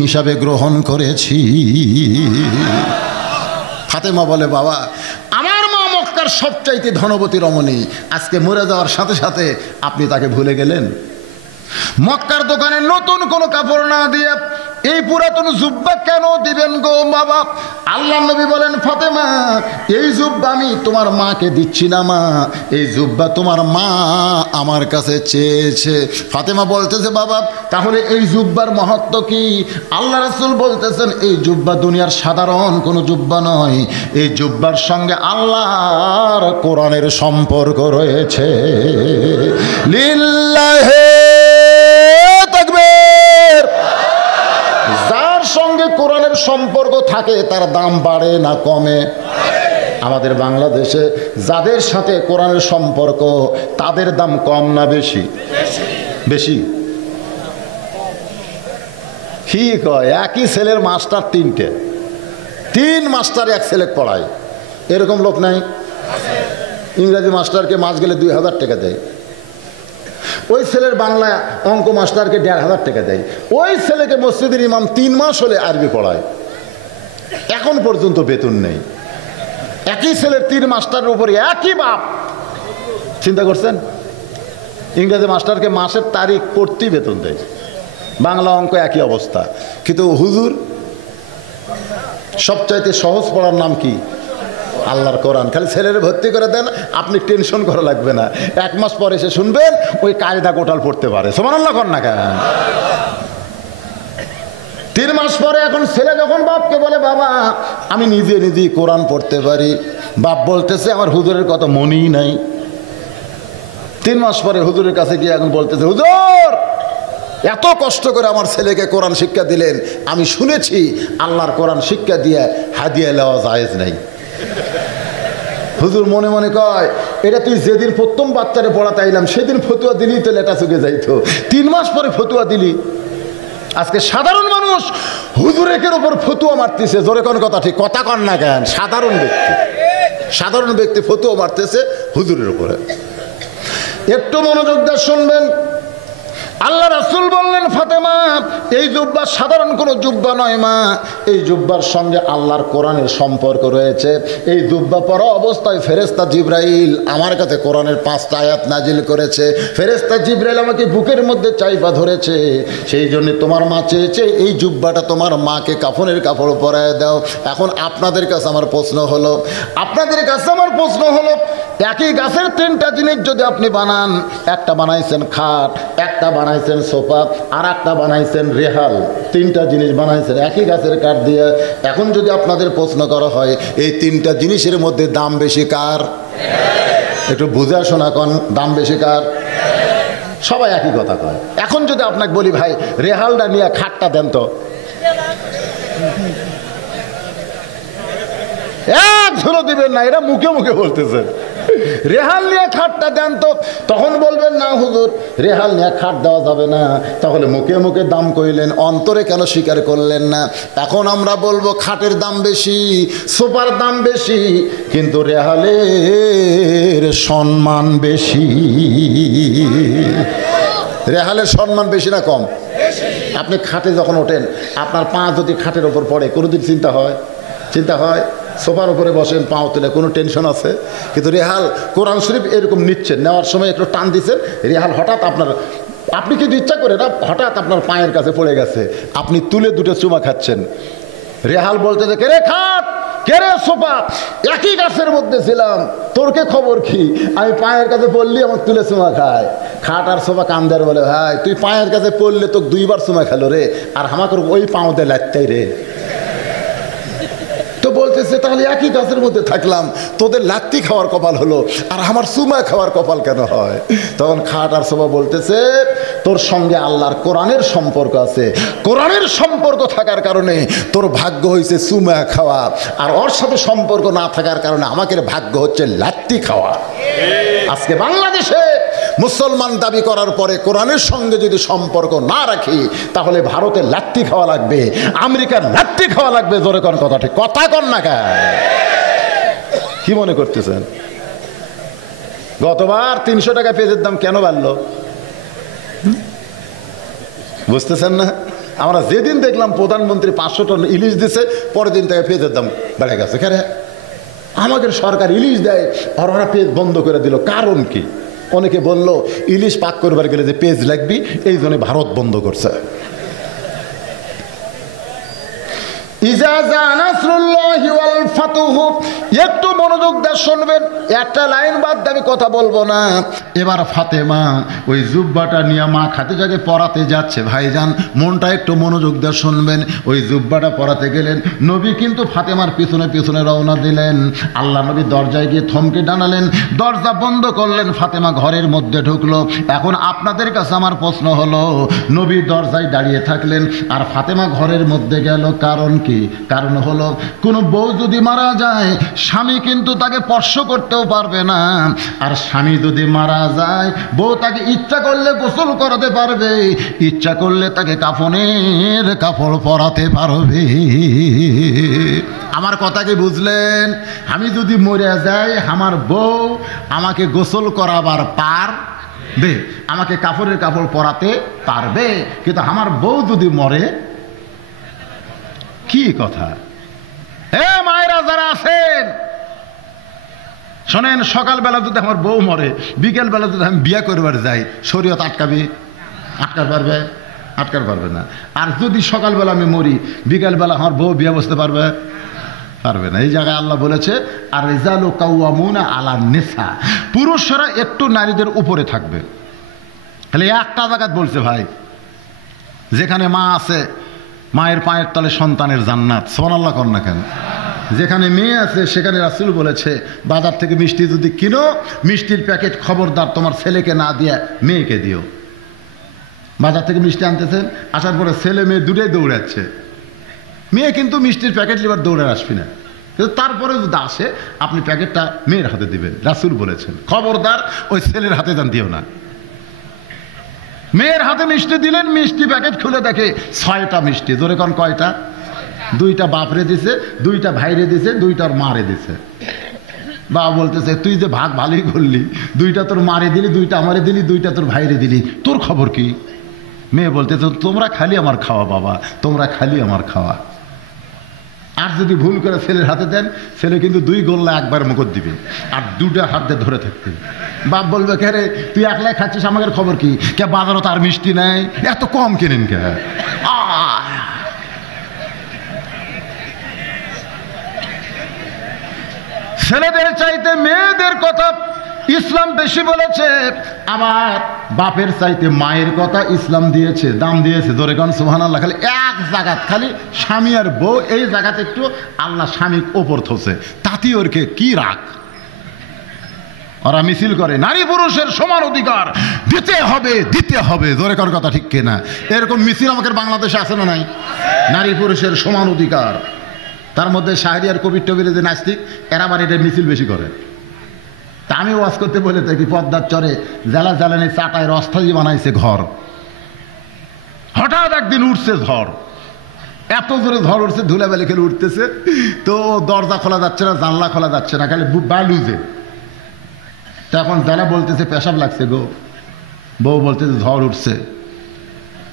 হিসাবে গ্রহণ করেছি। ফাতেমা বলে, বাবা আমার মা মক্কার সবচাইতে ধনবতী রমণী, আজকে মরে যাওয়ার সাথে সাথে আপনি তাকে ভুলে গেলেন। মক্কার দোকানে নতুন কোনো কাপড় না দিয়ে এই পুরাতন জুব্বা কেন দিবেন গো বাবা? আল্লাহ নবী বলেন, ফাতেমা এই জুব্বা আমি তোমার মাকে দিচ্ছি না, মা এই জুব্বা তোমার মা আমার কাছে চেয়েছে। ফাতেমা বলতেছে, বাবা তাহলে এই জুব্বার মহত্ব কি? আল্লাহ রাসূল বলতেছেন, এই জুব্বা দুনিয়ার সাধারণ কোনো জুব্বা নয়, এই জুব্বার সঙ্গে আল্লাহর কোরআনের সম্পর্ক রয়েছে। লিল্লাহি তাকবীর। যার সঙ্গে কোরআনের সম্পর্ক থাকে তার দাম বাড়ে না কমে? আমাদের বাংলাদেশে যাদের সাথে কোরআনের সম্পর্ক তাদের দাম কম না বেশি? বেশি। কি কয়, একই ছেলের মাস্টার তিনটে, তিন মাস্টার এক ছেলে পড়ায়, এরকম লোক নাই? ইংরেজি মাস্টারকে মাস গেলে 2000 টাকা দেয়, ওই ছেলের বাংলা অঙ্ক মাস্টারকে 1500 টাকা দেয়, ওই ছেলেকে মসজিদের ইমাম 3 মাস হলে আরবি পড়ায়, এখন পর্যন্ত বেতন নেই। একই ছেলের 3 মাস্টারের উপরে একই বাপ। চিন্তা করছেন? ইংরেজি মাস্টারকে মাসের তারিখ পড়তেই বেতন দেয়, বাংলা অঙ্ক একই অবস্থা। কিন্তু হুজুর সবচাইতে সহজ পড়ার নাম কি? আল্লাহর কোরআন। খালি ছেলের ভর্তি করে দেন, আপনি টেনশন করা লাগবে না, 1 মাস পরে এসে শুনবেন ওই কায়দা কোটাল পড়তে পারে। সুবহানাল্লাহ কর না কেন? 3 মাস পরে এখন ছেলে যখন বাপকে বলে, বাবা আমি নিজে নিজেই কোরআন পড়তে পারি, বাপ বলতেছে আমার হুজুরের কথা মনেই নাই। 3 মাস পরে হুজুরের কাছে গিয়ে এখন বলতেছে, হুজুর এত কষ্ট করে আমার ছেলেকে কোরআন শিক্ষা দিলেন, আমি শুনেছি আল্লাহর কোরআন শিক্ষা দিয়ে হাদিয়া নেওয়া জায়েজ নাই। হুজুর মনে মনে কয়, এটা তুই যেদিন প্রথম বাচ্চারে পড়াতে আইলাম সেদিন ফতুয়া দিলি তো লেটা চুকে যাইতো, 3 মাস পরে ফতুয়া দিলি। আজকে সাধারণ মানুষ হুজুরের উপর ফতুয়া মারতেছে। জোরে কোন কথা, ঠিক কথা কন না কেন? সাধারণ ব্যক্তি ফতুয়া মারতেছে হুজুরের উপরে। একটু মনোযোগ দিয়ে শুনবেন। আল্লাহ রাসূল বললেন, ফাতেমা এই জুব্বা সাধারণ কোনো জুব্বা নয় মা, এই জুব্বার সঙ্গে আল্লাহর কোরআনের সম্পর্ক রয়েছে। এই জুব্বা পরা অবস্থায় ফেরেশতা জিবরাইল আমার কাছে কোরআনের 5টা আয়াত নাজিল করেছে। ফেরেশতা জিবরাইল আমাকে বুকের মধ্যে চাইপা ধরেছে, সেই জন্য তোমার মা চেয়েছে এই জুব্বাটা তোমার মাকে কাফনের কাপড় পরায় দাও। এখন আপনাদের কাছে আমার প্রশ্ন হলো, একই গাছের 3টা জিনিস যদি আপনি বানান, একটা বানাইছেন খাট, একটা বানাইছেন সোফা, আর একটা বানাইছেন রেহাল, 3টা জিনিস বানাইছেন একই গাছের কাঠ দিয়ে। এখন যদি আপনাদের প্রশ্ন করা হয় এই 3টা জিনিসের মধ্যে দাম বেশি কার? একটু বুঝা শোনা কন, দাম বেশি কার? সবাই একই কথা কয়। এখন যদি আপনাকে বলি, ভাই রেহালটা নিয়ে খাটটা দেন তো, এক ঝুলো দিবেন না, এটা মুখে মুখে বলতেছে। রেহাল নিয়ে খাটটা দেন তো, তখন বলবেন না হুজুর রেহাল নিয়ে খাট দেওয়া যাবে না। তাহলে মুখে মুখে দাম কইলেন, অন্তরে কেন স্বীকার করলেন না? এখন আমরা বলবো খাটের দাম বেশি, সোফার দাম বেশি, কিন্তু রেহালের সম্মান বেশি। রেহালের সম্মান বেশি না কম? আপনি খাটে যখন ওঠেন, আপনার পা যদি খাটের ওপর পড়ে কোনোদিন চিন্তা হয়? সোফার উপরে বসেন, পাও তুলে, কোনো টেনশন আছে? কিন্তু রেহাল কোরআন শরীফ এরকম নিচ্ছেন, নেওয়ার সময় একটু টান দিচ্ছেন, রেহাল হঠাৎ আপনি কিন্তু ইচ্ছা করে না, হঠাৎ আপনার পায়ের কাছে পড়ে গেছে, আপনি তুলে 2টা চুমা খাচ্ছেন। রেহাল বলতে যে কে রে খাট, কেরে সোফা, একই গাছের মধ্যে ছিলাম, তোর কে খবর কি? আমি পায়ের কাছে পড়লি আমার তুলে চুমা খায়। খাট আর সোফা কান্দার বলে, ভাই তুই পায়ের কাছে পড়লে তোকে 2 বার চুমা খেলো রে, আর আমাকে ওই পাওতে লাগতাই রে। তো বলতেছে তাহলে একই গাছের মধ্যে থাকলাম, তোদের লাত্তি খাওয়ার কপাল হলো আর আমার চুমা খাওয়ার কপাল কেন হয়? তখন খাট আর সোফা বলতেছে, তোর সঙ্গে আল্লাহর কোরআনের সম্পর্ক আছে, কোরআনের সম্পর্ক থাকার কারণে তোর ভাগ্য হয়েছে চুমা খাওয়া, আর ওর সাথে সম্পর্ক না থাকার কারণে আমাদের ভাগ্য হচ্ছে লাত্তি খাওয়া। আজকে বাংলাদেশে মুসলমান দাবি করার পরে কোরআনের সঙ্গে যদি সম্পর্ক না রাখি, তাহলে ভারতের লাত্তি খাওয়া লাগবে, আমেরিকার লাত্তি খাওয়া লাগবে। জোরে কোন কথা, ঠিক কথা কন না কেন? কি মনে করতেছেন? গতবার 300 টাকা পেঁয়াজের দাম কেন বাড়লো বুঝতেছেন না? আমরা যেদিন দেখলাম প্রধানমন্ত্রী 500 টন ইলিশ দিছে, পরের দিন থেকে পেঁয়াজের দাম বেড়ে গেছে। কেন আমাদের সরকার ইলিশ দেয় আর ওরা পেঁয়াজ বন্ধ করে দিল? কারণ কি? অনেকে বলল ইলিশ পাক করবার গেলে যে পেঁয়াজ লাগবে, এই জন্য ভারত বন্ধ করছে। একটু মনোযোগ দিয়ে শুনবেন, একটা লাইন বাদ দিয়ে আমি কথা বলবো না। এবার ফাতেমা ওই জুব্বাটা নিয়ে মা খাদিজাকে পরাতে যাচ্ছে। ভাইজান মনটা একটু মনোযোগ দিয়ে শুনবেন। ওই জুব্বাটা পরাতে গেলেন, নবী কিন্তু ফাতেমার পিছনে পিছনে রওনা দিলেন। আল্লাহ নবী দরজায় গিয়ে থমকে দাঁড়ালেন, দরজা বন্ধ করলেন, ফাতেমা ঘরের মধ্যে ঢুকলো। এখন আপনাদের কাছে আমার প্রশ্ন হলো, নবী দরজায় দাঁড়িয়ে থাকলেন আর ফাতেমা ঘরের মধ্যে গেল, কারণ কি? কারণ হলো, কোন বউ যদি মারা যায় স্বামী কিন্তু তাকে স্পর্শ করতেও পারবে না, আর স্বামী যদি মারা যায় বউ তাকে ইচ্ছা করলে গোসল করাতে পারবে, ইচ্ছা করলে তাকে কাফনের কাপড় পরাতে পারবে। আমার কথা কি বুঝলেন? আমি যদি মরে যাই, আমার বউ আমাকে গোসল করাবার পারবে, আমাকে কাপড়ের কাপড় পরাতে পারবে, কিন্তু আমার বউ যদি মরে, কি কথা? এ মায়েরা যারা আছেন শোনেন, সকালবেলা যদি আমার বউ মরে, বিকেলবেলা যদি আমি বিয়ে করবার যাই, শরীয়ত আটকাবে? আটকার পারবে? আটকার পারবে না। আর যদি সকালবেলা আমি মরি, বিকেলবেলা আমার বউ বিয়ে বসতে পারবে? পারবে না। এই জায়গায় আল্লাহ বলেছে, আর রিজালু কাওয়ামুনা আলা নিসা, পুরুষরা একটু নারীদের উপরে থাকবে। তাহলে একটা জায়গায় বলছে ভাই, যেখানে মা আছে মায়ের পায়ের তলে সন্তানের জান্নাত। সুবহানাল্লাহ কর না কেন? যেখানে মেয়ে আছে সেখানে রাসূল বলেছে, বাজার থেকে মিষ্টি যদি কিনো, মিষ্টির প্যাকেট খবরদার তোমার ছেলেকে না দিয়ে মেয়েকে দিও। বাজার থেকে মিষ্টি আনতেছেন, আসার পরে ছেলে মেয়ে দুটোই দৌড়াচ্ছে, মেয়ে কিন্তু মিষ্টির প্যাকেট লিবার দৌড়ে আসবি না, কিন্তু তারপরে যদি আসে আপনি প্যাকেটটা মেয়ের হাতে দিবেন। রাসূল বলেছেন খবরদার ওই ছেলের হাতে যান দিও না। মেয়ের হাতে মিষ্টি দিলেন, মিষ্টি প্যাকেট খুলে দেখে 6টা মিষ্টি। জোরে কোন কয়টা? 2টা বাপরে দিছে, 2টা ভাইরে দিছে, 2টার মারে দিছে। বাবা বলতেছে, তুই যে ভাগ ভালোই করলি, 2টা তোর মারে দিলি, 2টা আমারে দিলি, 2টা তোর ভাইরে দিলি, তোর খবর কি? মেয়ে বলতেছে, তোমরা খালি আমার খাওয়া বাবা, তোমরা খালি আমার খাওয়া। আর যদি ভুল করে ছেলের হাতে দেন, ছেলে কিন্তু 2 গোল্লা একবার মুখত দিবে আর 2টা হাত দিয়ে ধরে থাকবে। বাপ বলবে, কে রে তুই একলাই খাচ্ছিস, আমাদের খবর কি? কে বাজারও তার মিষ্টি নেই, এত কম কেনেন কে? ছেলেদের চাইতে মেয়েদের কথা ইসলাম বেশি বলেছে, আবার বাপের চাইতে মায়ের কথা ইসলাম দিয়েছে, দাম দিয়েছে। জোরে কোন সুবহানাল্লাহ। খালি এক জায়গাত, খালি স্বামী আর বউ, এই জায়গাতে একটু আল্লাহ স্বামীর ওপর থসে, তাতে ওরকে কি রাখ। ওরা মিছিল করে নারী পুরুষের সমান অধিকার দিতে হবে, দিতে হবে। জোরে কোন কথা ঠিক কিনা? এরকম মিছিল আমাদের বাংলাদেশে আছে না নাই? নারী পুরুষের সমান অধিকার। তার মধ্যে শাহরিয়ার কবির টবির যে নাস্তিক, এরা আবার এটা মিছিল বেশি করে। তা আমি ওয়াজ করতে বলে থাকি, পদ্মার চরে জ্বালা জ্বালানি চাটায় রস্তাজি বানাইছে ঘর। হঠাৎ একদিন উঠছে ঝড়, এত জোরে ঝড় উঠছে, ধুলাবালি খেলে উঠতেছে, তো দরজা খোলা যাচ্ছে না, জানলা খোলা যাচ্ছে না, খালি বালুজে। তখন যারা বলতেছে পেশাব লাগছে গো, বউ বলতেছে ঝড় উঠছে,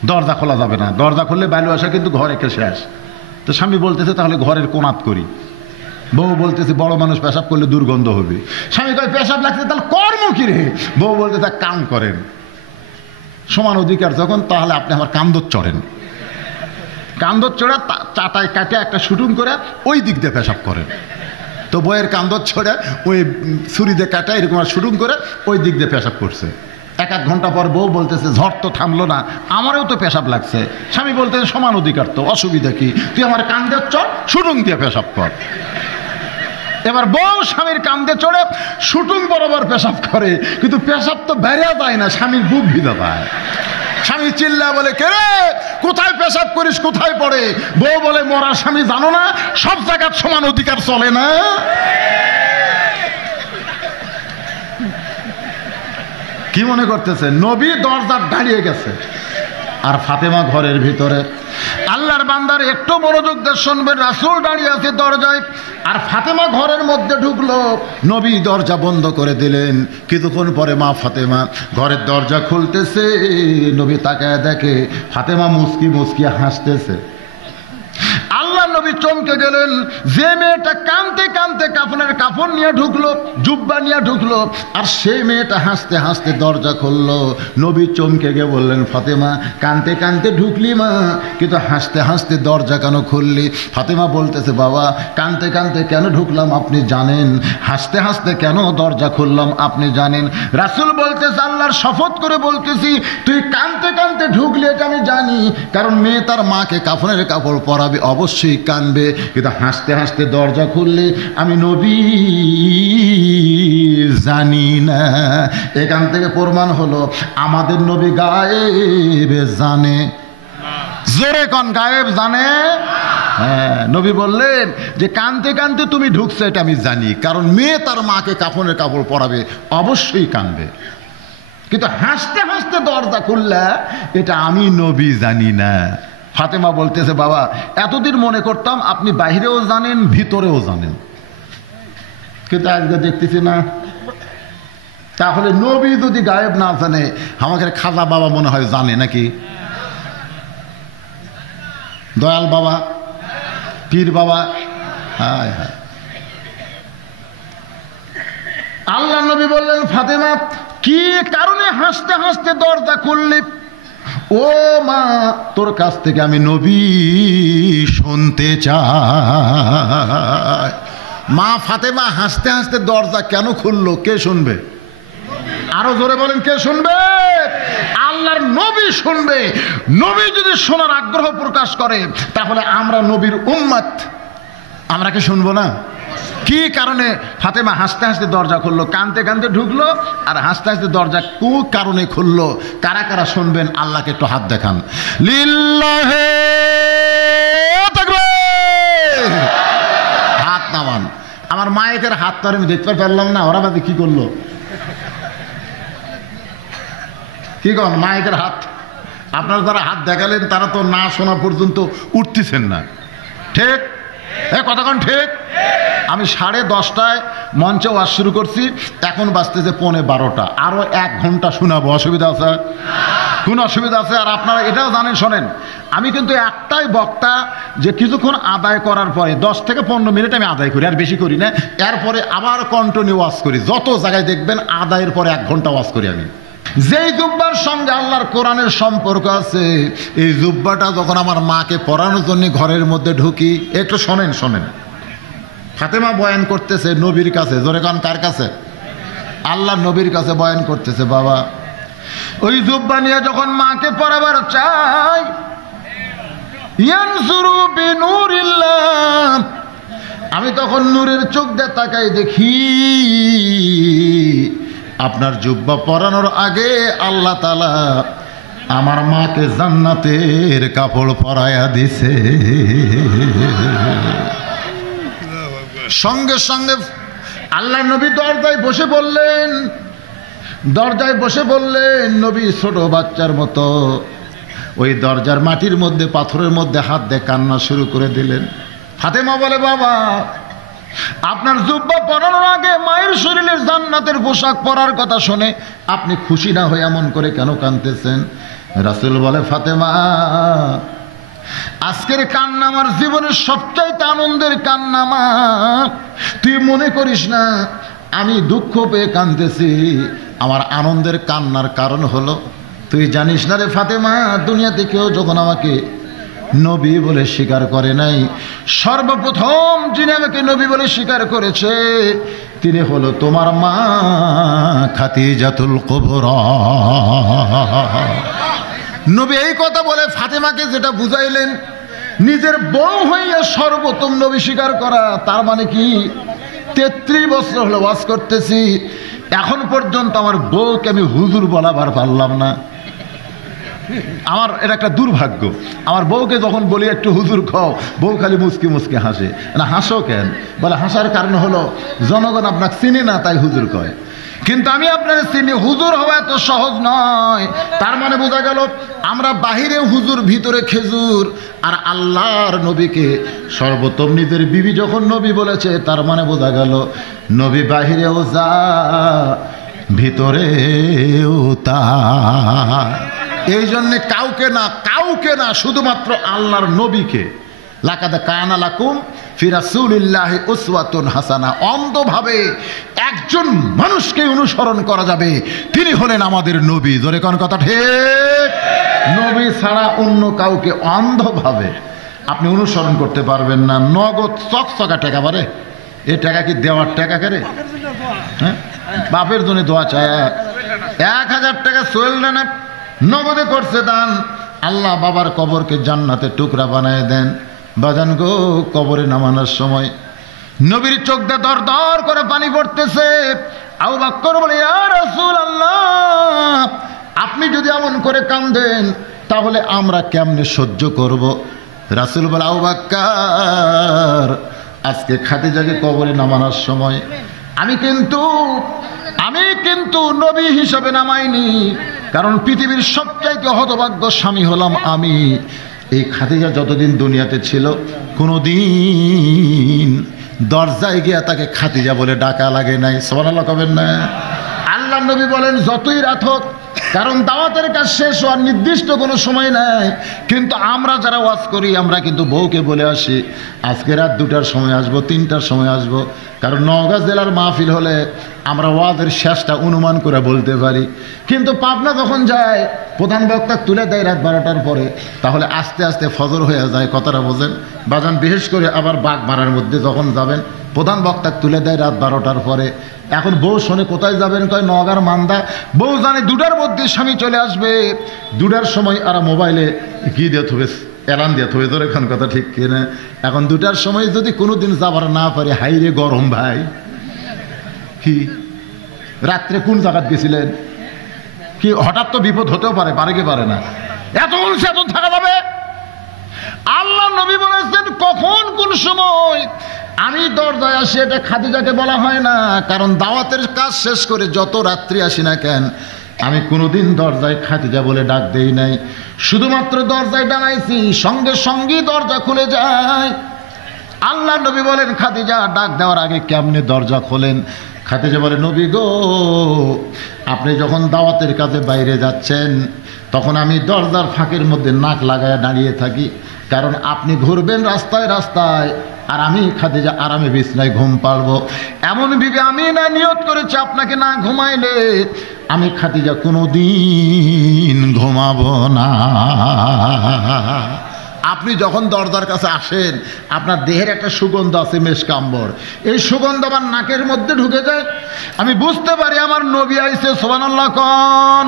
দরজা খোলা যাবে না, দরজা খুললে বালু আসা কিন্তু ঘরে এসে শেষ। তো স্বামী বলতেছে তাহলে ঘরের কোনাত করি। বউ বলতেছে বড় মানুষ পেশাব করলে দুর্গন্ধ হবে। স্বামী কয় পেশাব লাগছে তাহলে কর্ম কি রে? বউ বলতেছে কাম করেন। সমান অধিকার যখন, তাহলে আপনি আমার কান্দর চড়েন। কান্দর চড়া চাটায় কাটে একটা শুটুং করে ওই দিক দিয়ে পেশাব করেন। তো বইয়ের কান্দর ছড়ে ওই ছুরি দিয়ে কাটা এরকম শুটুং করে ওই দিক দিয়ে পেশাব করছে। এক ঘন্টা পর বউ বলতেছে ঝড় তো থামলো না, আমারও তো পেশাব লাগছে। স্বামী বলতেছে সমান অধিকার তো, অসুবিধা কি, তুই আমার কান্দের চড় শুটুং দিয়ে পেশাব কর। এবার বউ স্বামীর কান্দে চড়ে শুটুং বরাবর পেশাব করে, কিন্তু পেশাব তো বেরিয়ে যায় না, স্বামীর বুক ভিজে যায়। স্বামী চিল্লা বলে কে রে, কোথায় পেশাব করিস, কোথায় পড়ে? বউ বলে মরা স্বামী জানো না সব জায়গার সমান অধিকার চলে না। কি মনে করতেছে নবী দরজার দাঁড়িয়ে গেছে আর ফাতেমা ঘরের ভিতরে। আল্লাহর বান্দার একটু মনোযোগ দিয়ে শুনবেন, রাসূল দাঁড়িয়ে আছে দরজায় আর ফাতেমা ঘরের মধ্যে ঢুকলো। নবী দরজা বন্ধ করে দিলেন। কিছুক্ষণ পরে মা ফাতেমা ঘরের দরজা খুলতেছে, নবী তাকায় দেখে ফাতেমা মুস্কি মুস্কি হাসতেছে। আল্লাহ নবী চমকে গেলেন, যে মেয়েটা কাঁদতে কাঁদতে কাফনের কাপড় নিয়ে ঢুকলো, জুব্বা নিয়ে ঢুকলো, আর সেই মেয়েটা হাসতে হাসতে দরজা খুললো। নবী চমকে গিয়ে বললেন, ফাতেমা কাঁদতে কাঁদতে ঢুকলি মা, কিন্তু হাসতে হাসতে দরজা কেন খুললি? ফাতেমা বলতেছে, বাবা কাঁদতে কাঁদতে কেন ঢুকলাম আপনি জানেন, হাসতে হাসতে কেন দরজা খুললাম আপনি জানেন? রাসূল বলতেছে, আল্লাহর শপথ করে বলতেছি তুই কাঁদতে কাঁদতে ঢুকলি এটা আমি জানি, কারণ মেয়ে তার মাকে কাফনের কাপড় পরাবে, অবশ্যই কানবে, কিন্তু হাসতে হাসতে দরজা খুললে আমি নবী জানি না। এখান থেকে প্রমাণ হলো আমাদের নবী গায়েব জানে। জোরে কোন গায়েব জানে? হ্যাঁ, নবী বললেন যে কানতে কানতে তুমি ঢুকছো এটা আমি জানি, কারণ মেয়ে তার মাকে কাফনের কাপড় পরাবে, অবশ্যই কানবে, কিন্তু হাসতে হাসতে দরজা খুললে এটা আমি নবী জানি না। ফাতেমা বলতেছে, বাবা এতদিন মনে করতাম আপনি বাইরেও জানেন ভিতরেও জানেন, কিন্তু আজকে দেখতেছি না। তাহলে নবী যদি গায়েব না জানে, আমাকে খাজা বাবা মনে হয় জানে নাকি? দয়াল বাবা, পীর বাবা, হায় হায়। আল্লাহ নবী বললেন, ফাতেমা কি কারণে হাসতে হাসতে দরজা খুললি? ও মা, তোর কাছ থেকে আমি নবী শুনতে চাই। মা ফাতেমা হাসতে হাসতে দরজা কেন খুললো, কে শুনবে? আরো জোরে বলেন, কে শুনবে? আল্লাহর নবী শুনবে। নবী যদি শোনার আগ্রহ প্রকাশ করে, তাহলে আমরা নবীর উম্মত, আমরা কি শুনবো না? কি কারণে ফাতেমা হাসতে হাসতে দরজা খুললো? কানতে কানতে ঢুকলো আর হাসতে হাসতে দরজা কোন কারণে খুললো? কারা কারা শুনবেন আল্লাহকে একটু হাত দেখান। লিল্লাহে তাকবীর, হাত নামান। আমার মায়ের হাত তো আমি দেখতে পারলাম না, ওরা বাদে কি করলো? কি কন মায়ের হাত? আপনারা যারা হাত দেখালেন তারা তো না শোনা পর্যন্ত উঠতেছেন না, ঠিক? কতক্ষণ ঠিক? আমি 10:30টায় মঞ্চে ওয়াজ শুরু করছি, এখন বাজতেছে 11:15। আরো 1 ঘন্টা শোনাবো, অসুবিধা আছে? কোন অসুবিধা আছে? আর আপনারা এটাও জানেন, শোনেন, আমি কিন্তু একটাই বক্তা যে কিছুক্ষণ আদায় করার পরে 10 থেকে 15 মিনিট আমি আদায় করি, আর বেশি করি না। এরপরে আবার কন্টিনিউ ওয়াজ করি। যত জায়গায় দেখবেন আদায়ের পরে 1 ঘন্টা ওয়াজ করি আমি। যেই জুব্বার সঙ্গে আল্লাহর কোরআনের সম্পর্ক আছে, এই জুব্বাটা যখন আমার মাকে পরানোর জন্য ঘরের মধ্যে ঢুকি, একটু শোনেন শোনেন। ফাতেমা বয়ান করতেছে নবীর কাছে, জোরে কান কার কাছে? আল্লাহ নবীর কাছে বয়ান করতেছে। বাবা ওই জুব্বা নিয়ে যখন মাকে পরাবার চাই, ইয়ানজুরু বিনুরিল্লাহ, আমি তখন নূরের চোখ দিয়ে তাকাই, দেখি আপনার জুব্বা পরানোর আগে আল্লাহ তাআলা আমার মাকে জান্নাতের কাপড় পরায়া দিছে। সঙ্গে সঙ্গে আল্লাহ নবী দরজায় বসে বললেন, দরজায় বসে বললেন, নবী ছোট বাচ্চার মতো ওই দরজার মাটির মধ্যে পাথরের মধ্যে হাত দিয়ে কান্না শুরু করে দিলেন। ফাতেমা বলে, বাবা আপনার জুব্বা পরানোর আগে মায়ের শরীরে জান্নাতের পোশাক পরার কথা শুনে আপনি খুশি না হয়ে এমন করে কেন কাঁদতেছেন? রাসূল বলে, ফাতেমা আজকের কান্না আমার জীবনের সবচাইতে আনন্দের কান্না মা, তুই মনে করিস না আমি দুঃখ পেয়ে কাঁদতেছি। আমার আনন্দের কান্নার কারণ হলো, তুই জানিস না রে ফাতেমা, দুনিয়াতে কেউ যখন আমাকে নবী বলে স্বীকার করে নাই। সর্বপ্রথম যিনি আমাকে নবী বলে স্বীকার করেছে তিনি হলো তোমার মা খাদিজাতুল কুবরা। নবী এই কথা বলে ফাতেমাকে যেটা বুঝাইলেন, নিজের বউ হইয়া সর্বপ্রথম নবী স্বীকার করা, তার মানে কি 33 বছর হলো ওয়াজ করতেছি, এখন পর্যন্ত আমার বউকে আমি হুজুর বলাবার পারলাম না। আমার এটা একটা দুর্ভাগ্য। আমার বউকে যখন বলি একটু হুজুর খাও, বউ খালি মুচকি মুচকি হাসে। না হাসো কেন? বলে হাসার কারণ হলো জনগণ আপনাকে চিনে না তাই হুজুর কয়, কিন্তু আমি আপনার চিনি। হুজুর হওয়া এত সহজ নয়। তার মানে বোঝা গেল আমরা বাহিরে হুজুর ভিতরে খেজুর। আর আল্লাহর নবীকে সর্বোত্তম নিজের বিবি যখন নবী বলেছে, তার মানে বোঝা গেল নবী বাহিরেও যা ভিতরেও তা। এই জন্যে কাউকে না শুধুমাত্র আল্লাহর নবীকে। লাকাদ কানা লাকুম ফি রাসূলিল্লাহি উসওয়াতুন হাসানা। অন্ধভাবে একজন মানুষকে অনুসরণ করা যাবে, তিনি হলেন আমাদের নবী। জোরে কোন কথা ঠিক? নবী ছাড়া অন্য কাউকে অন্ধভাবে আপনি অনুসরণ করতে পারবেন না। নগদ চকচকা টাকা পারে, এ টাকা কি দেওয়ার টাকা করে? হ্যাঁ, বাপের জন্য দোয়া চায়। 1000 টাকা চললে না, নগদে করছে দান। আল্লাহ বাবার কবরকে জান্নাতের টুকরা বানায় দেন। বাজান গো, কবরে নামানোর সময় নবীর চোখ দিয়ে দর দর করে পানি পড়তেছে। আবু বকর বলে, ইয়া রাসূলুল্লাহ, আপনি যদি এমন করে কাঁদেন তাহলে আমরা কেমনে সহ্য করব? রাসূল বলে, আবু বকর, আজকে খাদিজাকে কবরে নামানোর সময় আমি কিন্তু নবী হিসাবে নামাইনি, কারণ পৃথিবীর সবচাইতে হতভাগ্য স্বামী হলাম আমি। এই খাদিজা যতদিন দুনিয়াতে ছিল কোনোদিন দরজায় গিয়া তাকে খাদিজা বলে ডাকা লাগে নাই। সুবহানাল্লাহ কবেন না? আল্লাহ নবী বলেন যতই রাত হোক, কারণ দাওয়াতের কাজ শেষ হওয়ার নির্দিষ্ট কোনো সময় নাই। কিন্তু আমরা যারা ওয়াজ করি আমরা কিন্তু বউকে বলে আসি আজকে রাত 2টার সময় আসবো, 3টার সময় আসবো। কারণ নওগাঁ জেলার মাহফিল হলে আমরা ওয়াজের শেষটা অনুমান করে বলতে পারি। কিন্তু পাবনা যখন যায় প্রধান বক্তা তুলে দেয় রাত 12টার পরে, তাহলে আস্তে আস্তে ফজর হয়ে যায়। কথাটা বোঝেন বাজান? বিশেষ করে আবার বাগমারার মধ্যে যখন যাবেন প্রধান বক্তা তুলে দেয় রাত 12টার পরে। এখন বউ শোনে কোথায় যাবেন, কয় নওগাঁর মান্দা। বউ জানে 2টার মধ্যে স্বামী চলে আসবে। 2টার সময় আর মোবাইলে কি দিয়ে থবে, এলান দিয়ে থবে। তোর এখন কথা ঠিক কিনা? এখন 2টার সময় যদি কোনোদিন যাবার না পারে, হাইরে গরম ভাই, কি রাত্রে কোন জায়গায় গেছিলেন, কি হঠাৎ তো বিপদ হতেও পারে, পারে কি পারে না? এত সচেতন থাকা যাবে। আল্লাহ নবী বলেছেন কখন কোন সময় আমি দরজায় আসি, এটা খাদিজাকে বলা হয় না। কারণ দাওয়াতের কাজ শেষ করে যত রাত্রি আসি না কেন, আমি কোনোদিন দরজায় খাদিজা বলে ডাক দেই নাই। শুধুমাত্র দরজায় ডাকাইছি, সঙ্গে সঙ্গে দরজা খুলে যায়। আল্লাহ নবী বলেন খাদিজা ডাক দেওয়ার আগে কেমনে দরজা খোলেন? খাদিজা বলে, নবী গো, আপনি যখন দাওয়াতের কাজে বাইরে যাচ্ছেন তখন আমি দরজার ফাঁকের মধ্যে নাক লাগায়া দাঁড়িয়ে থাকি, কারণ আপনি ঘুরবেন রাস্তায় রাস্তায়, আর আমি খাদিজা আরামে বিছনায় ঘুম পারবো। এমন বিবে আমি না নিয়ত করেছি আপনাকে না ঘুমাইলে আমি খাদিজা কোনোদিন ঘুমাবো না। আপনি যখন দরজার কাছে আসেন আপনার দেহের একটা সুগন্ধ আছে, মেশকাম্বর। এই সুগন্ধ আমার নাকের মধ্যে ঢুকে যায়, আমি বুঝতে পারি আমার নবী আইছে। সুবহানাল্লাহ কোন?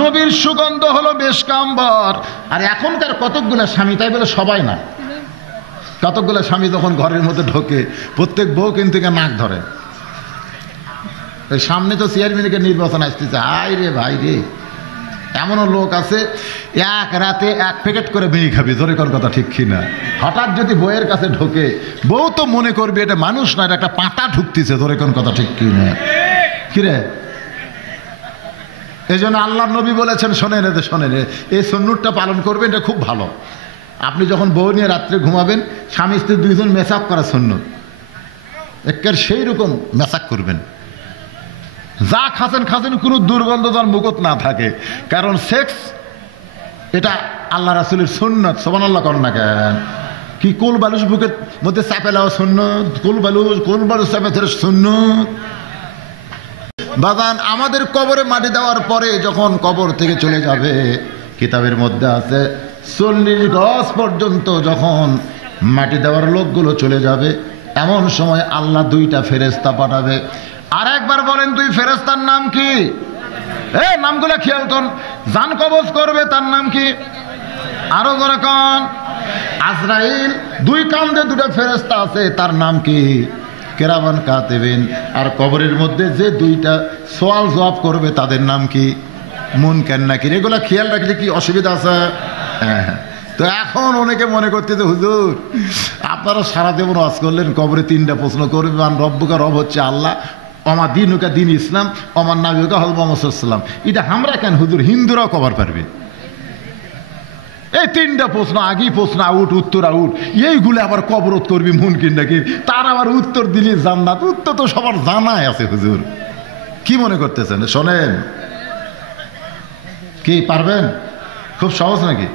নবীর সুগন্ধ হলো মেশকাম্বর। আর এখনকার কতকগুলো স্বামী, তাই বলে সবাই না, কতকগুলো স্বামী যখন ঘরের মধ্যে ঢোকে প্রত্যেক বউ কিন্তু নাক ধরে। সামনে তো চেয়ারম্যানকে নির্বাচন আসতেছে, আয় রে ভাই রে, এমনও লোক আছে এক রাতে 1 প্যাকেট করে বিড়ি খাবি। জোরে কোন কথা ঠিক কিনা? হঠাৎ যদি বউয়ের কাছে ঢোকে, বউ তো মনে করবে এটা মানুষ না, এটা একটা পাতা ঢুকতেছে। জোরে কোন কথা ঠিক কিনা? কিরে, এই জন্য আল্লাহ নবী বলেছেন, শোনেন শোনেন, এই সুন্নতটা পালন করবেন, এটা খুব ভালো। আপনি যখন বউ নিয়ে রাত্রে ঘুমাবেন, স্বামী স্ত্রী 2জন মেসাক করা সুন্নত, একের সেই রকম মেসাক করবেন। যা খাচ্ছেন খাচ্ছেন কোনো দুর্গন্ধ যার মুখত না থাকে, কারণ সেক্স এটা আল্লাহ রাসূলের সুন্নত। সুবহানাল্লাহ কর না কেন? কি কোল বালুস বুকের মধ্যে চাপে লাও সুন্নত, কোল বালুস চাপে ধরে সুন্নত। বাজান আমাদের কবরে মাটি দেওয়ার পরে যখন কবর থেকে চলে যাবে, কিতাবের মধ্যে আছে 40 গজ পর্যন্ত যখন মাটি দেওয়ার লোকগুলো চলে যাবে, এমন সময় আল্লাহ 2টা ফেরেশতা পাঠাবে। আর একবার বলেন, 2 ফেরেশতার নাম কি? নামগুলো খেয়াল করুন। জান কবজ করবে, তার নাম কি? আরো জোরে কোন? আজরাইল। 2 কাঁধে 2টা ফেরেশতা আছে, তার নাম কি? কেরামান কাতিবিন। আর কবরের মধ্যে যে 2টা সওয়াল জবাব করবে, তাদের নাম কি? মুনকার নাকির। এগুলো খেয়াল রাখলে কি অসুবিধা আছে? হ্যাঁ। তো এখন অনেকে মনে করতে যে হুজুর আপনারা সারা জীবন ওয়াজ করলেন, কবরে 3টা প্রশ্ন করবে, মান রব্বুকা, রব হচ্ছে আল্লাহ, অমা দিনুকা দিন ইসলাম, অমার নাবিকা হল মোহাম্মদ সাল্লাল্লাহু আলাইহি ওয়াসাল্লাম। এটা আমরা কেন হুজুর, হিন্দুরাও কভার পারবে। এই 3টা প্রশ্ন, আগেই প্রশ্ন আউট, উত্তর আউট, এইগুলো আবার কবরত করবি মুনকির নাকির, তার আবার উত্তর দিলি জান্নাত। উত্তর তো সবার জানাই আছে হুজুর, কি মনে করতেছেন? শোনেন, কি পারবেন? খুব সহজ নাকি?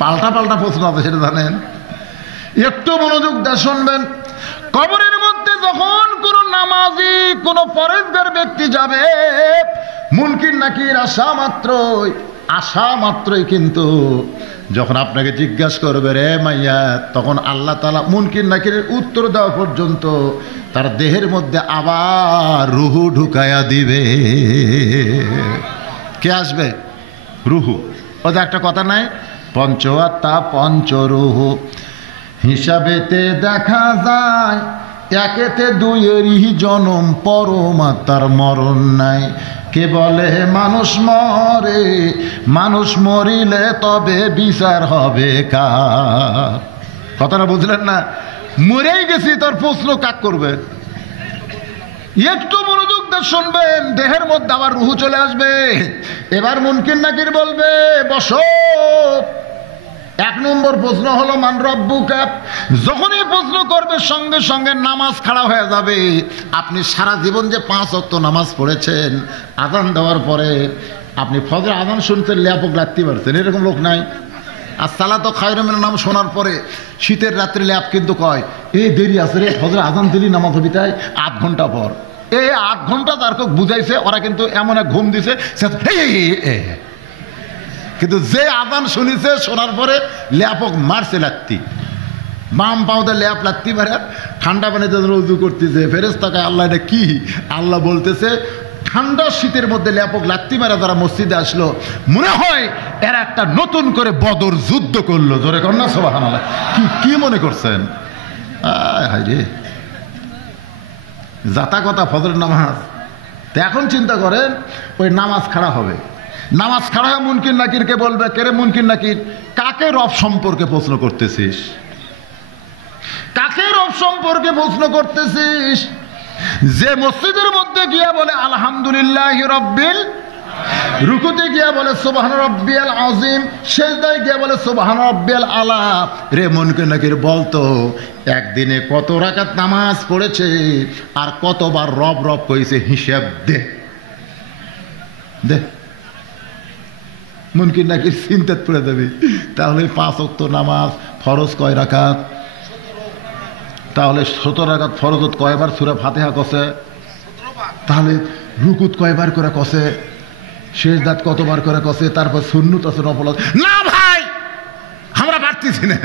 পাল্টা পাল্টা প্রশ্ন আছে, সেটা জানেন? একটু মনোযোগ দিয়ে শুনবেন। কবরের মধ্যে যখন কোন নামাজি, কোন পরেজগার ব্যক্তি যাবে, মুনকির নাকির আশা মাত্রই কিন্তু যখন আপনাকে জিজ্ঞাসা করবে রে মাইয়া, তখন আল্লাহ তাআলা মুনকির নাকিরের উত্তর দেওয়া পর্যন্ত তার দেহের মধ্যে আবার রুহু ঢুকায়া দিবে। কে আসবে? রুহু। ওদের একটা কথা নাই, পঞ্চ আত্মা পঞ্চরুহু, হিসাবেতে দেখা যায় একেতে 2-এরই জনম, পরমাত্মার মরণ নাই। কে বলে মানুষ মরে, মানুষ মরিলে তবে বিচার হবে কার? কথাটা বুঝলেন না? মরেই গেছি, তোর প্রশ্ন কাক করবে? একটু মনোযোগ দিয়ে শুনবেন। দেহের মধ্যে আবার রুহু চলে আসবে। এবার মুনকির নাকির বলবে বসো। 1 নম্বর প্রশ্ন হলো মান রব্বুকা। যখনই প্রশ্ন করবে সঙ্গে সঙ্গে নামাজ খাড়া হয়ে যাবে। আপনি সারা জীবন যে 5 ওয়াক্ত নামাজ পড়েছেন, আযান দেওয়ার পরে আপনি ফজর আযান শুনতে ল্যাপক লাগতে পারছেন, এরকম লোক নাই? আর সালাতু খায়রুম মিনান নাম শোনার পরে শীতের রাত্রে ল্যাপ কিন্তু কয় এই দেরি আছে রে, ফজর আযান দিলি নামাজ হবি তাই 8 ঘন্টা পর। এই 8 ঘন্টা তার বুঝাইছে, ওরা কিন্তু এমন এক ঘুম দিছে, কিন্তু যে আযান শুনিছে, শোনার পরে ল্যাপক মারছে লাগতি, বাম পাওতে ল্যাপ লাগতে পারে। ঠান্ডা পানিতে উযু করতেছে, ফেরেশতাকে আল্লাহ এটা কি? আল্লাহ বলতেছে ঠান্ডা শীতের মধ্যে ল্যাপক লাগতে পারে যারা মসজিদে আসলো, মনে হয় এরা একটা নতুন করে বদর যুদ্ধ করলো। জোরে কন্যা সুবহানাল্লাহ। কি মনে করছেন? হায় রে, জাতা কথা ফজরের নামাজ। তো এখন চিন্তা করেন, ওই নামাজ খাড়া হবে, নামাজ খাড়া হয়ে মুনকির নাকিরকে বলবে কে রে মুনকির নাকির, কাকে রব সম্পর্কে প্রশ্ন করতেছিস? কাকে রব সম্পর্কে প্রশ্ন করতেছিস? যে মসজিদের মধ্যে গিয়া বলে আলহামদুলিল্লাহি রাব্বিল, রুকুতে গিয়া বলে সুবহান রাব্বিয়াল আযীম, সিজদায় গিয়া বলে সুবহান রাব্বিয়াল আলা। রে মুনকির নাকির বলতো একদিনে কত রাকাত নামাজ পড়েছে আর কতবার রব রব কইছে, হিসাব দে দে। মুনকির নাকির চিন্তাত পড়ে যাবে। তাহলে 5 ওয়াক্ত নামাজ ফরজ কয় রাকাত? তাহলে 17 রাকাত ফরজত কয়বার সূরা ফাতিহা কসে? তাহলে রুকুত কয়বার করে কসে? সিজদাত কতবার করে কসে? তারপর সুন্নত আছে, নফল আছে। না ভাই আমরা পারতেছি না।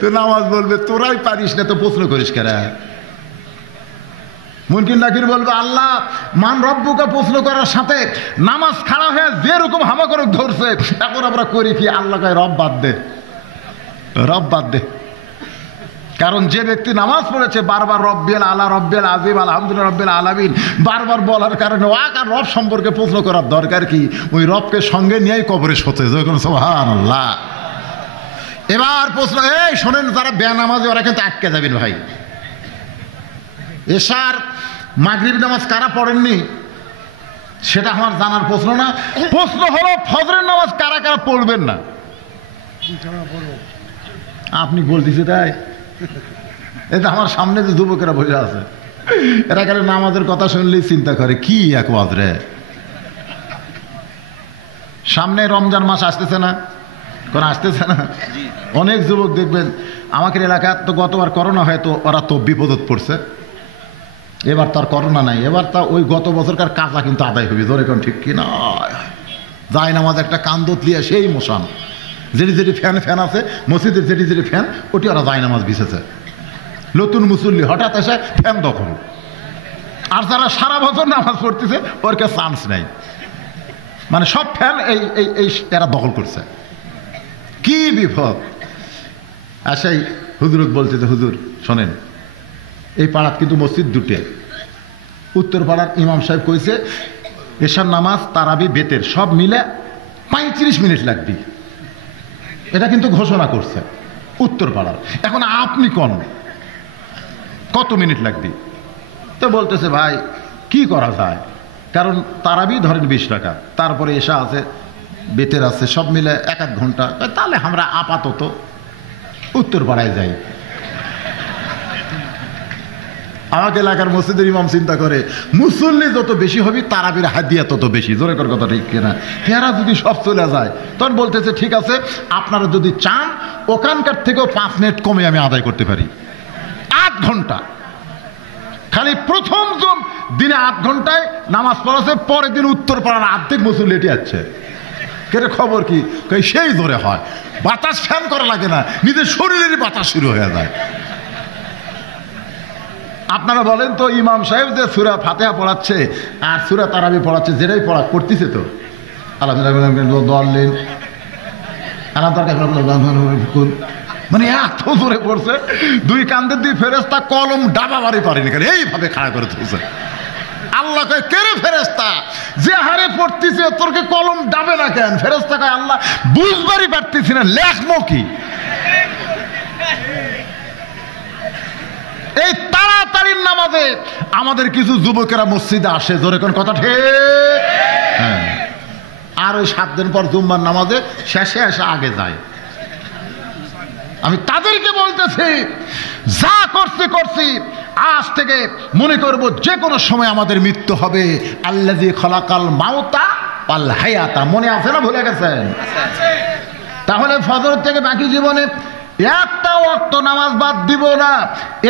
তো নামাজ বলবে তোরাই পারিস না, তো প্রশ্ন করিস কেন? মুনকির নাকির বলবে আল্লাহ মান রব্বুকা প্রশ্ন করার সাথে নামাজ খাড়া হয়ে যেরকম হামাকরক ধরছে, এখন আমরা করি কি? আল্লাহ কয় রব বাদ দে, রব বাদ দে। কারণ যে ব্যক্তি নামাজ পড়েছে বারবার রব্বিয়াল আলা, রব্বিয়াল আযীম, আলহামদুলিল্লাহ রব্বিল আলামিন বারবার বলার কারণে আর রব সম্পর্কে প্রশ্ন করার দরকার কি? ওই রবকে সঙ্গে নিয়েই কবরে শোতে। সুবহানাল্লাহ। এবার প্রশ্ন, এই শোনেন, যারা বেনামাজি ওরা কিন্তু আটকে যাবেন ভাই। এশার মাগরিব নামাজ কারা পড়েননি সেটা আমার জানার প্রশ্ন না। প্রশ্ন হলো ফজরের নামাজ কারা কারা পড়বেন না? আপনি বলতেছে তাই? এটা আমার সামনে যে যুবকেরা বসে আছে, এরা কেন নামাজের কথা শুনলেই চিন্তা করে কি এক ওয়াজ রে। সামনে রমজান মাস আসতেছে না? কোন আসতেছে না? অনেক যুবক দেখবেন আমাদের এলাকায় তো গতবার করোনা হয়তো ওরা তো বিপদত পড়ছে, এবার তার করোনা নাই, এবার তা ওই গত বছরকার কাজা কিন্তু আদায় হবে। ধরে কোন ঠিক কি না? যায় নামাজ একটা কান্দত লিয়া সেই মশান, যেটি যেটি ফ্যান ফ্যান আছে মসজিদের, যেটি যেটি ফ্যান ওটি ওরা যায় নামাজ বিছেছে। নতুন মুসল্লি হঠাৎ এসে ফ্যান দখল, আর যারা সারা বছর নামাজ পড়তেছে ওর কাছে চান্স নাই, মানে সব ফ্যান এই এরা দখল করছে। কি বিপদ! সেই হুজুরত বলতেছে, হুজুর শোনেন, এই পাড়াত কিন্তু মসজিদ দুটে, উত্তর পাড়ার ইমাম সাহেব কইছে এশার নামাজ তারাবি বেতের সব মিলে 35 মিনিট লাগবে, এটা কিন্তু ঘোষণা করছে উত্তর পাড়ার। এখন আপনি কোন কত মিনিট লাগবে? তো বলতেছে ভাই কি করা যায়, কারণ তারাবি ধরেন 20 টাকা, তারপরে এশা আছে, বেতের আছে, সব মিলে 1-1 ঘন্টা, তাহলে আমরা আপাতত উত্তর পাড়ায় যাই। আমাকে এলাকার মসজিদের ইমাম চিন্তা করে মুসল্লি যত বেশি হবে তারাবির হাদিয়া তত বেশি। জোরে কর কথা ঠিক কিনা? হেরা যদি সব চলে যায় তখন বলতেছে ঠিক আছে, আপনারা যদি চান ওখানকার থেকেও 5 মিনিট কমে আমি আদায় করতে পারি, 8 ঘন্টা। খালি প্রথম দিনে 8 ঘন্টায় নামাজ পড়াছে, পরের দিন উত্তর পাড়ার অর্ধেক মুসল্লি এটি আছে। কেটে খবর কি? সেই জোরে হয়, বাতাস ফ্যান করা লাগে না, নিজের শরীরেরই বাতাস শুরু হয়ে যায়। আপনারা বলেন তো, ইমাম সাহেব যে সূরা ফাতিহা পড়াচ্ছে আর সূরা তারাবি পড়াচ্ছে, যেটাই পড়া করতেছে তো মানে এত জোরে পড়ছে, 2 কান্দের দিয়ে ফেরেশতা কলম ডাবা বাড়ি পারেনি, কেন এইভাবে খাড়া করে তুলছে। আল্লাহ কয় কে রে ফেরেশতা, যে হারে পড়তেছে তোরকে কলম ডাবে না কেন? ফেরেশতা কয় আল্লাহ বুঝবারই পারতেছি না, লেখমো কি? এই তাড়াতাড়ির নামাজে আমাদের কিছু যুবকেরা মসজিদে আসে, জোরে কোন কথা ঠিক? হ্যাঁ, আর ওই 7 দিন পর জুম্মার নামাজে শেষে এসে আগে যায়। আমি তাদেরকে বলতেছি, যা করছি আজ থেকে মনে করব যে কোনো সময় আমাদের মৃত্যু হবে। আল্লাযী খলাকাল মাউতা ওয়াল হায়াতা, মনে আছে না ভুলে গেছেন? তাহলে ফজর থেকে বাকি জীবনে একটা ওয়াক্ত নামাজ বাদ দিব না,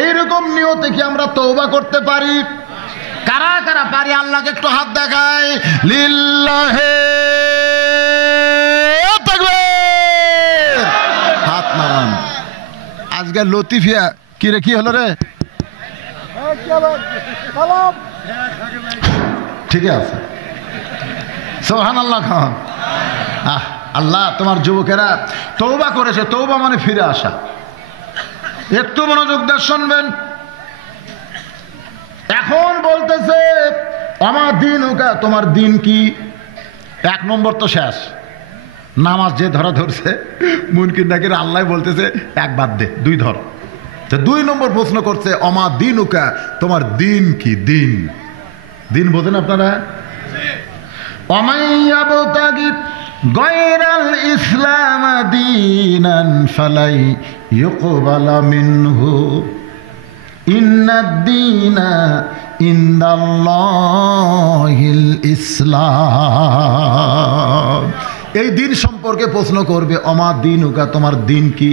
এইরকম নিয়তে কি আমরা তওবা করতে পারি? কারা কারা পারি আল্লাহকে একটু হাত দেখায়। লিল্লাহি তাকবীর, হাত নামান। আজকে লতিফিয়া কি রে, কি হলো রে? ঠিক আছে, সুবহানাল্লাহ খান। আল্লাহ তোমার যুবকেরা তওবা করেছে, তওবা মানে ফিরে আসা। একটু মনোযোগ দিয়ে শুনবেন। এখন বলতেছে আমার দিন ওকা, তোমার দিন কি? 1 নম্বর তো শেষ, নামাজ যে ধরছে মুনকির নাকির, আল্লাহ বলতেছে 1 বাদ দে, 2 ধর। 2 নম্বর প্রশ্ন করছে অমা দিন ওকা, তোমার দিন কি? দিন বোঝেন আপনারা? অমাইয়াবতাগি গায়রাল ইসলাম দীনান ফালাই ইউকবালা মিনহু ইন্নাদ-দীনা ইনদাল্লাহিল ইসলাম। এই দিন সম্পর্কে প্রশ্ন করবে, অমা দীনুকা, তোমার দিন কি?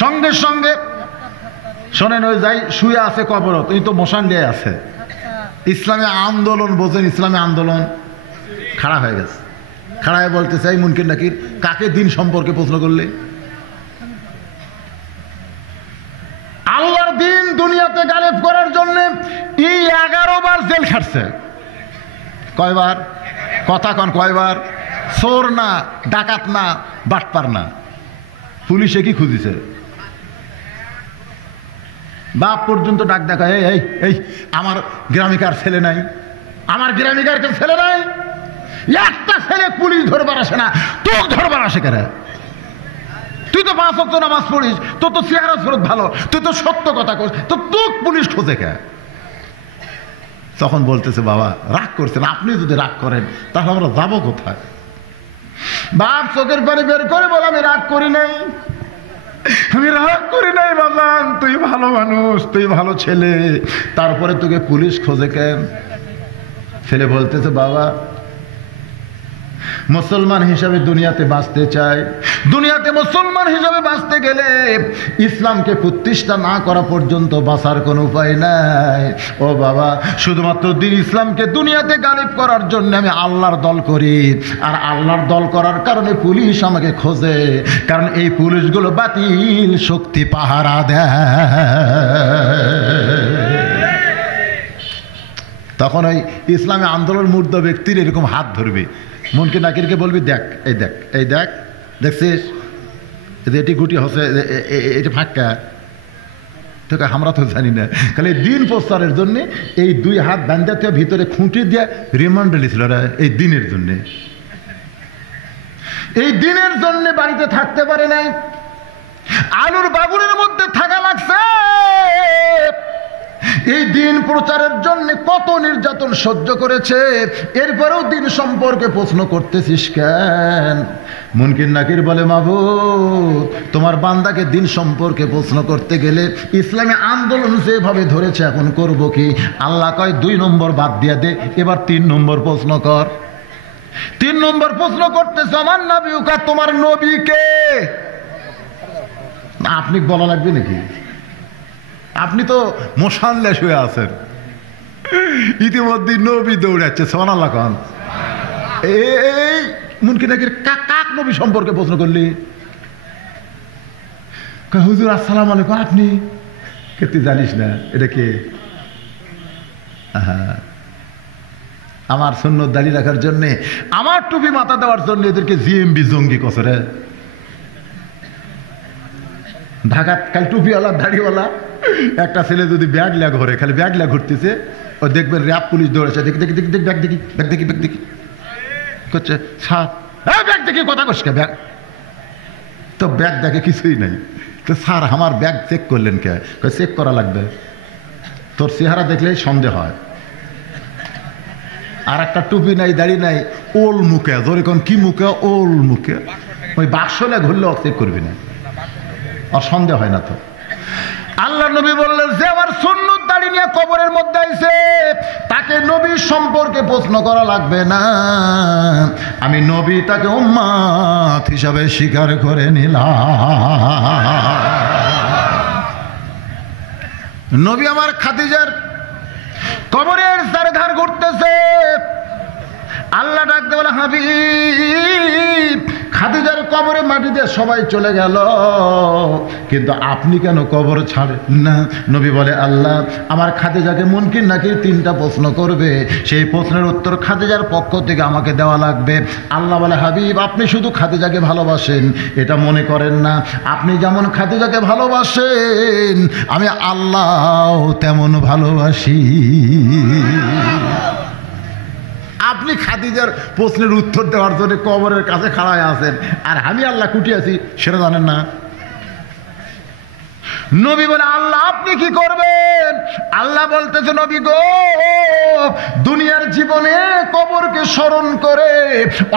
সঙ্গে সঙ্গে শোনেন, ওই যাই শুয়ে আছে কবরত, এই তো মশান দিয়ে আছে। ইসলামী আন্দোলন বোঝেন? ইসলামী আন্দোলন খাড়া হয়ে গেছে, খাড়া হয়ে বলতে চাই মুনকির নাকির, কাকে দিন সম্পর্কে প্রশ্ন করলে? আল্লাহর দিন দুনিয়াতে গায়েব করার জন্য 11 বার জেল খাটছে। কয়বার? কথা কন, কয়বার? চোর না, ডাকাত না, বাটপার না, পুলিশে কি খুঁজিছে? বাপ পর্যন্ত ডাক দেখা, এই এই আমার গ্রামিকার ছেলে নাই, আমার গ্রামিকার ছেলে নাই। একটা ছেলে পুলিশ ধরবার আসে না, তোর ধরবার আসে কেন? তুই তো 5 ওয়াক্ত নামাজ পড়িস, তোর তো চেহারা সুরত ভালো, তুই তো সত্য কথা কস, তো তোর পুলিশ খোঁজে কে? তখন বলতেছে বাবা রাগ করছেন, আপনি যদি রাগ করেন তাহলে আমরা যাবো কোথায়? বাপ চোখের পানি বের করে বলে আমি রাগ করি নাই, আমি রাগ করি নাই বাজান, তুই ভালো মানুষ, তুই ভালো ছেলে, তারপরে তোকে পুলিশ খোঁজে কেন? ছেলে বলতেছে বাবা মুসলমান হিসাবে দুনিয়াতে বাঁচতে চাই, দুনিয়াতে মুসলমান হিসাবে বাঁচতে গেলে ইসলামকে প্রতিষ্ঠা না করা পর্যন্ত বাঁচার কোনো উপায় নাই। ও বাবা, শুধুমাত্র দিন ইসলামকে দুনিয়াতে গালিব করার জন্য আমি আল্লাহর দল করি, আর আল্লাহর দল করার কারণে পুলিশ আমাকে খোঁজে, কারণ এই পুলিশগুলো বাতিল শক্তি পাহারা দেয়। তখন ওই ইসলামী আন্দোলন মূর্ত ব্যক্তির এরকম হাত ধরবে, মুনকির নাকিরকে বলবি, দেখ এই দেখ এই দেখ, দেখছিস এটি গুটি হচ্ছে, এটা ফাঁকা, তোকে আমরা তো জানি না। খালি দিন প্রচারের জন্যে এই দুই হাত বান্ধাতে ভিতরে খুঁটি দিয়ে রিমান্ডে নিয়েছিল এই দিনের জন্যে, এই দিনের জন্যে বাড়িতে থাকতে পারে নাই, আলুর বাগুনের মধ্যে থাকা লাগছে। এই দিন প্রচারের জন্য কত নির্যাতন সহ্য করেছে, এরপরেও দিন সম্পর্কে প্রশ্ন করতেছিস কেন? মুনকির নাকির বলে, মাবুদ, তোমার বান্দাকে দিন সম্পর্কে প্রশ্ন করতে গেলে ইসলামী আন্দোলন যেভাবে ধরেছে এখন করব কি? আল্লাহ কয় 2 নম্বর বাদ দিয়ে দে, এবার 3 নম্বর প্রশ্ন কর। 3 নম্বর প্রশ্ন করতেছ, আমার নবীকে, তোমার নবীকে। আপনি বলা লাগবে নাকি? আপনি তো মোশানলেশ হয়ে আছেন, ইতিমধ্যে নবী দৌড়াচ্ছে, সুবহানাল্লাহ খান। এই মুনকির নাকির কাক নবী সম্পর্কে প্রশ্ন করলি? হুজুর আসসালামু আলাইকুম, আপনি কে? তুই জানিস না এটা কে? আমার সুন্নত দাড়ি রাখার জন্যে, আমার টুপি মাথা দেওয়ার জন্য এদেরকে জিএমবি জঙ্গি কসরে। ঢাকাত কাল টুপিওয়ালা দাড়িওয়ালা একটা ছেলে যদি ব্যাগ লেগ ঘরে, খালি ব্যাগ লেগ ঘুরতেছে, ও দেখবেন র্যাব পুলিশ দৌড়েছে, দেখি দেখি দেখি ব্যাগ দেখি, ব্যাগ দেখি, ব্যাগ দেখি করছে, স্যার ব্যাগ দেখি, কথা কসকে ব্যাগ, তো ব্যাগ দেখে কিছুই নাই। তো স্যার আমার ব্যাগ চেক করলেন কে? চেক করা লাগবে, তোর চেহারা দেখলেই সন্দেহ হয়। আর একটা টুপি নাই, দাড়ি নাই, ওল মুখে, ধরে কোন কি মুখে? ওল মুখে, ওই বাক্সলে ঘুরলে চেক করবি না, আর সন্দেহ হয় না। তো আল্লাহ নবী বললেন, যে আমার সুন্নত দাড়ি নিয়ে কবরের মধ্যে আইছে, তাকে নবী সম্পর্কে প্রশ্ন করা লাগবে না, আমি নবী তাকে উম্মত হিসাবে স্বীকার করে নিলাম। নবী আমার খাদিজার কবরের চারধার ঘুরতেছে, আল্লাহ ডাকতে বলে, হাবিব, খাদিজার কবরে মাটি দিয়ে সবাই চলে গেল, কিন্তু আপনি কেন কবর ছাড়েন না? নবী বলে, আল্লাহ আমার খাদিজাকে মুনকির নাকির 3টা প্রশ্ন করবে, সেই প্রশ্নের উত্তর খাদিজার পক্ষ থেকে আমাকে দেওয়া লাগবে। আল্লাহ বলে, হাবিব, আপনি শুধু খাদিজাকে ভালোবাসেন এটা মনে করেন না, আপনি যেমন খাদিজাকে ভালোবাসেন আমি আল্লাহ তেমন ভালোবাসি। আপনি খাদিজার প্রশ্নের উত্তর দেওয়ার জন্য কবরের কাছে খাড়ায় আছেন, আর আমি আল্লাহ কুটি আছি সেটা জানেন না। নবী বলে, আল্লাহ আপনি কি করবেন? আল্লাহ বলতেছে, নবী গো, দুনিয়ার জীবনে কবরকে স্মরণ করে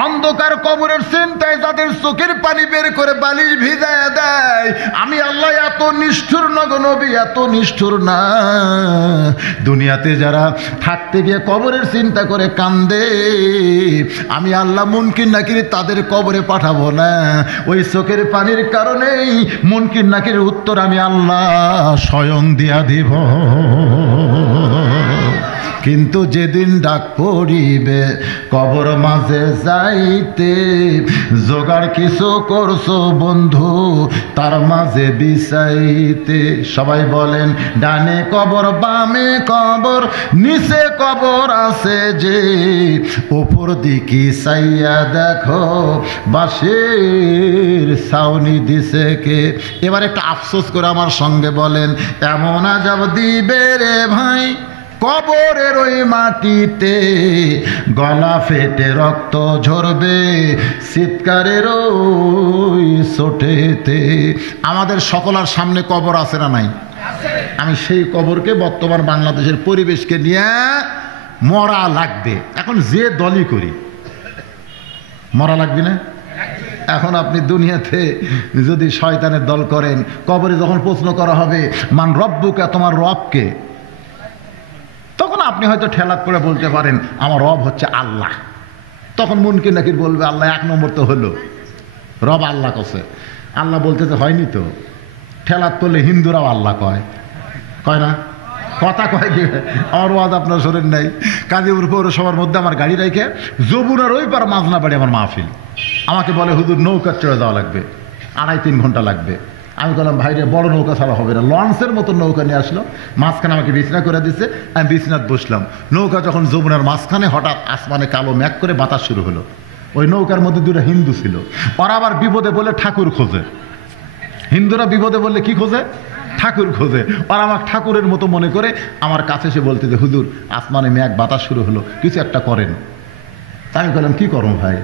অন্ধকার কবরের চিন্তায় যাদের চোখের পানি বের করে বালিশ ভিজায় দেয়, আমি আল্লাহ এত নিষ্ঠুর না গো নবী, এত নিষ্ঠুর না। দুনিয়াতে যারা থাকতে গিয়ে কবরের চিন্তা করে কান্দে, আমি আল্লাহ মুনকির নাকির তাদের কবরে পাঠাবো না, ওই চোখের পানির কারণেই মুনকির নাকির উত্তর আমি আল্লাহ স্বয়ং দিয়া দিব। কিন্তু যেদিন ডাক পড়িবে কবর মাঝে যাইতে, জোগাড় কিছু করছো বন্ধু তার মাঝে বিছাইতে। সবাই বলেন, ডানে কবর বামে কবর, নিচে কবর আছে যে, উপর দিকে চাইয়া দেখো বাঁশের ছাউনি দিছে কে। এবার একটু আফসোস করে আমার সঙ্গে বলেন, এমন আযাব দিবে রে ভাই কবরের ওই মাটিতে, গলা ফেটে রক্ত ঝরবে চিৎকারের ওই চোটেতে। আমাদের সকলের সামনে কবর আছে না নাই? আমি সেই কবরকে বর্তমান বাংলাদেশের পরিবেশকে নিয়ে মরা লাগবে। এখন যে দলই করি মরা লাগবে না? এখন আপনি দুনিয়াতে যদি শয়তানের দল করেন, কবরে যখন প্রশ্ন করা হবে মান রব্বুকা, তোমার রবকে, তখন আপনি হয়তো ঠেলাত করে বলতে পারেন আমার রব হচ্ছে আল্লাহ। তখন মুনকির নাকির বলবে আল্লাহ এক নম্বর তো হলো, রব আল্লাহ কছে। আল্লাহ বলতেছে হয়নি তো, ঠেলাত করলে হিন্দুরাও আল্লাহ কয়, কয় না? কথা কয় কি? আমার ওয়াজ আপনার শরীর নেই। কাজীপুর পৌরসভার মধ্যে আমার গাড়ি রেখে যমুনার ওই পার মাজনা বাড়ি আমার মাহফিল। আমাকে বলে হুজুর নৌকা চড়ে যাওয়া লাগবে, 2.5-3 ঘন্টা লাগবে। আমি বললাম ভাইরে বড় নৌকা ছাড়া হবে না, লঞ্চের মতো নৌকা নিয়ে আসলো, মাঝখানে আমাকে বিছনা করে দিচ্ছে, আমি বিছনাত বসলাম। নৌকা যখন যমুনার মাঝখানে হঠাৎ আসমানে কালো মেঘ করে বাতাস শুরু হলো। ওই নৌকার মধ্যে 2টা হিন্দু ছিল, ওরা আবার বিপদে বলে ঠাকুর খোঁজে। হিন্দুরা বিপদে বললে কি খোঁজে? ঠাকুর খোঁজে। আর আমার ঠাকুরের মতো মনে করে আমার কাছে এসে বলতে যে হুজুর আসমানে মেঘ বাতাস শুরু হলো, কিছু একটা করেন। তাই আমি বললাম কি করুন ভাই?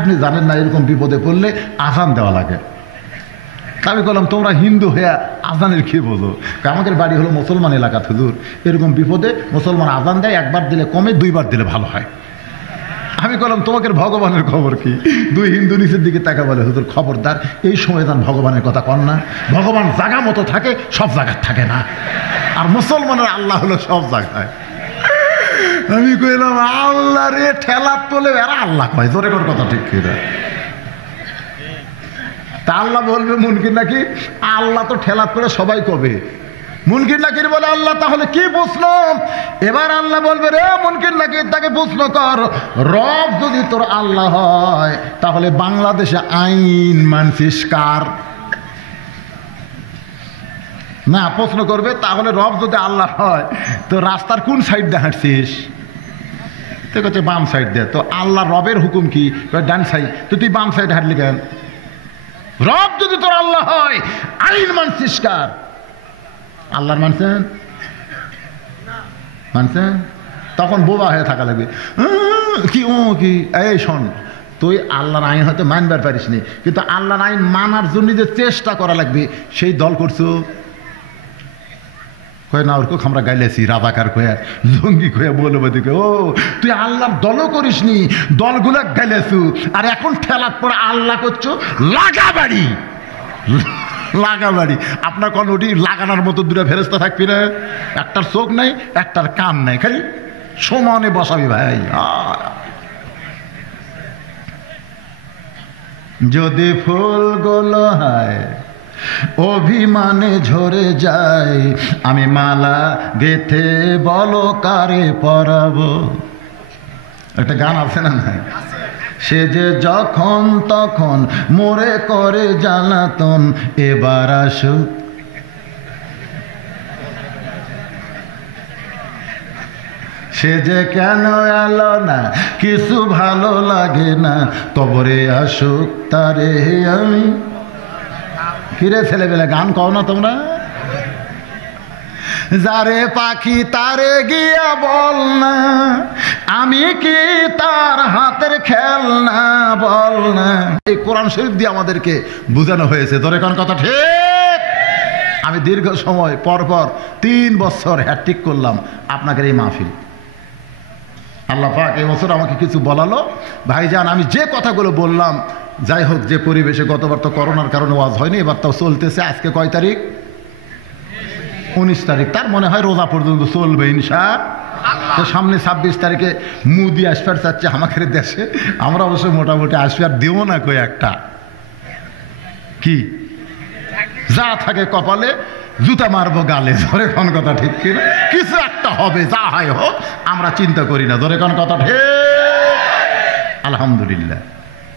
আপনি জানেন না এরকম বিপদে পড়লে আজান দেওয়া লাগে। আমি বললাম তোমরা হিন্দু হয়ে আজানের কি বোঝো? আমাদের বাড়ি হলো মুসলমান এলাকা হুজুর, এরকম বিপদে মুসলমান আজান দেয়, 1বার দিলে কমে, 2বার দিলে ভালো হয়। আমি বললাম তোমাকে ভগবানের খবর কি? 2 হিন্দু নিচের দিকে তাকা বলে হুজুর খবরদার এই সময় তার ভগবানের কথা কন না, ভগবান জায়গা মতো থাকে, সব জায়গায় থাকে না, আর মুসলমানের আল্লাহ হলো সব জায়গায়। আমি কইলাম আল্লাহ রে, ঠেলা তোলে এরা আল্লাহ কয়, জোরে কোন কথা ঠিক কিনা? তা আল্লাহ বলবে মুনকির নাকি আল্লাহ তো ঠেলা করে সবাই কবে। মুনকির নাকির বলে আল্লাহ তাহলে কি প্রশ্ন? এবার আল্লাহ বলবে রে মুনকির নাকির, তাকে প্রশ্ন কর, রব যদি তোর আল্লাহ হয় তাহলে বাংলাদেশে আইন মানছিস কার? না প্রশ্ন করবে তাহলে রব যদি আল্লাহ হয় তো রাস্তার কোন সাইড দিয়ে হাঁটছিস? তো হচ্ছে বাম সাইড দিয়ে। তো আল্লাহ রবের হুকুম কি? ডান সাইড। তো তুই বাম সাইড হাঁটলি কেন? রব যদি তোর আল্লাহ হয় আইন মানছিস কার? আল্লাহর মানছেন? মানছেন? তখন বোবা হয়ে থাকা লাগবে। কি ও কি? এই শোন, তুই আল্লাহর আইন হয়তো মানবার পারিস নি, কিন্তু আল্লাহর আইন মানার জন্য যে চেষ্টা করা লাগবে সেই দল করছো। কয়ে না ওরকম আমরা গাইলেছি রাজাকার কয়ে জঙ্গি কয়ে বলবো দিকে, ও তুই আল্লাহর দলও করিস নি, দলগুলা গাইলেছু, আর এখন ঠেলাত পড়ে আল্লাহ করছো লাগা বাড়ি। লাগা বাড়ি আপনার কোন ওটি লাগানোর মতো 2টা ফেরেশতা থাকবি না? একটার চোখ নাই, একটার কান নাই, খালি সমানে বসাবি ভাই। যদি ফুলগুলো হয় অভিমানে ঝরে যায়, আমি মালা গেথে বলো কারে পরাবো। একটা গান আছে না? নাই? সে যে যখন তখন মোরে করে জ্বালাতন, এবার আসুক সে যে কেন এলো না, কিছু ভালো লাগে না, কবরে আসুক তারে আমি। কিরে ছেলেবেলা গান কও না তোমরা? যারে পাখি তারে গিয়া বল না, আমি কি তার হাতের খেলনা, বল না। এই কোরআন শরীফ দিয়ে আমাদেরকে বোঝানো হয়েছে, ধরে কোন কথা ঠিক? আমি দীর্ঘ সময় পরপর 3 বছর হ্যাট্রিক করলাম আপনাকে এই মাহফিল। আল্লাহ পাক এই বছর আমাকে কিছু বলালো। ভাইজান আমি যে কথাগুলো বললাম, যাই হোক যে পরিবেশে, গতবার তো করোনার কারণে ওয়াজ হয়নি, এবার তাও চলতেছে। আজকে কয় তারিখ? 19 তারিখ। তার মনে হয় রোজা পর্যন্ত চলবে ইনশাআল্লাহ। তো সামনে 26 তারিখে মুদি আসফার চাচ্ছে আমাদের দেশে। আমরা অবশ্য মোটামুটি আসফার দেব না কই একটা, কি যা থাকে কপালে জুতা মারবো গালে, ধরে কোন কথা ঠিক কিনা? কিছু একটা হবে, যা হয় হোক আমরা চিন্তা করি না, ধরে কোন কথা ঠিক? আলহামদুলিল্লাহ।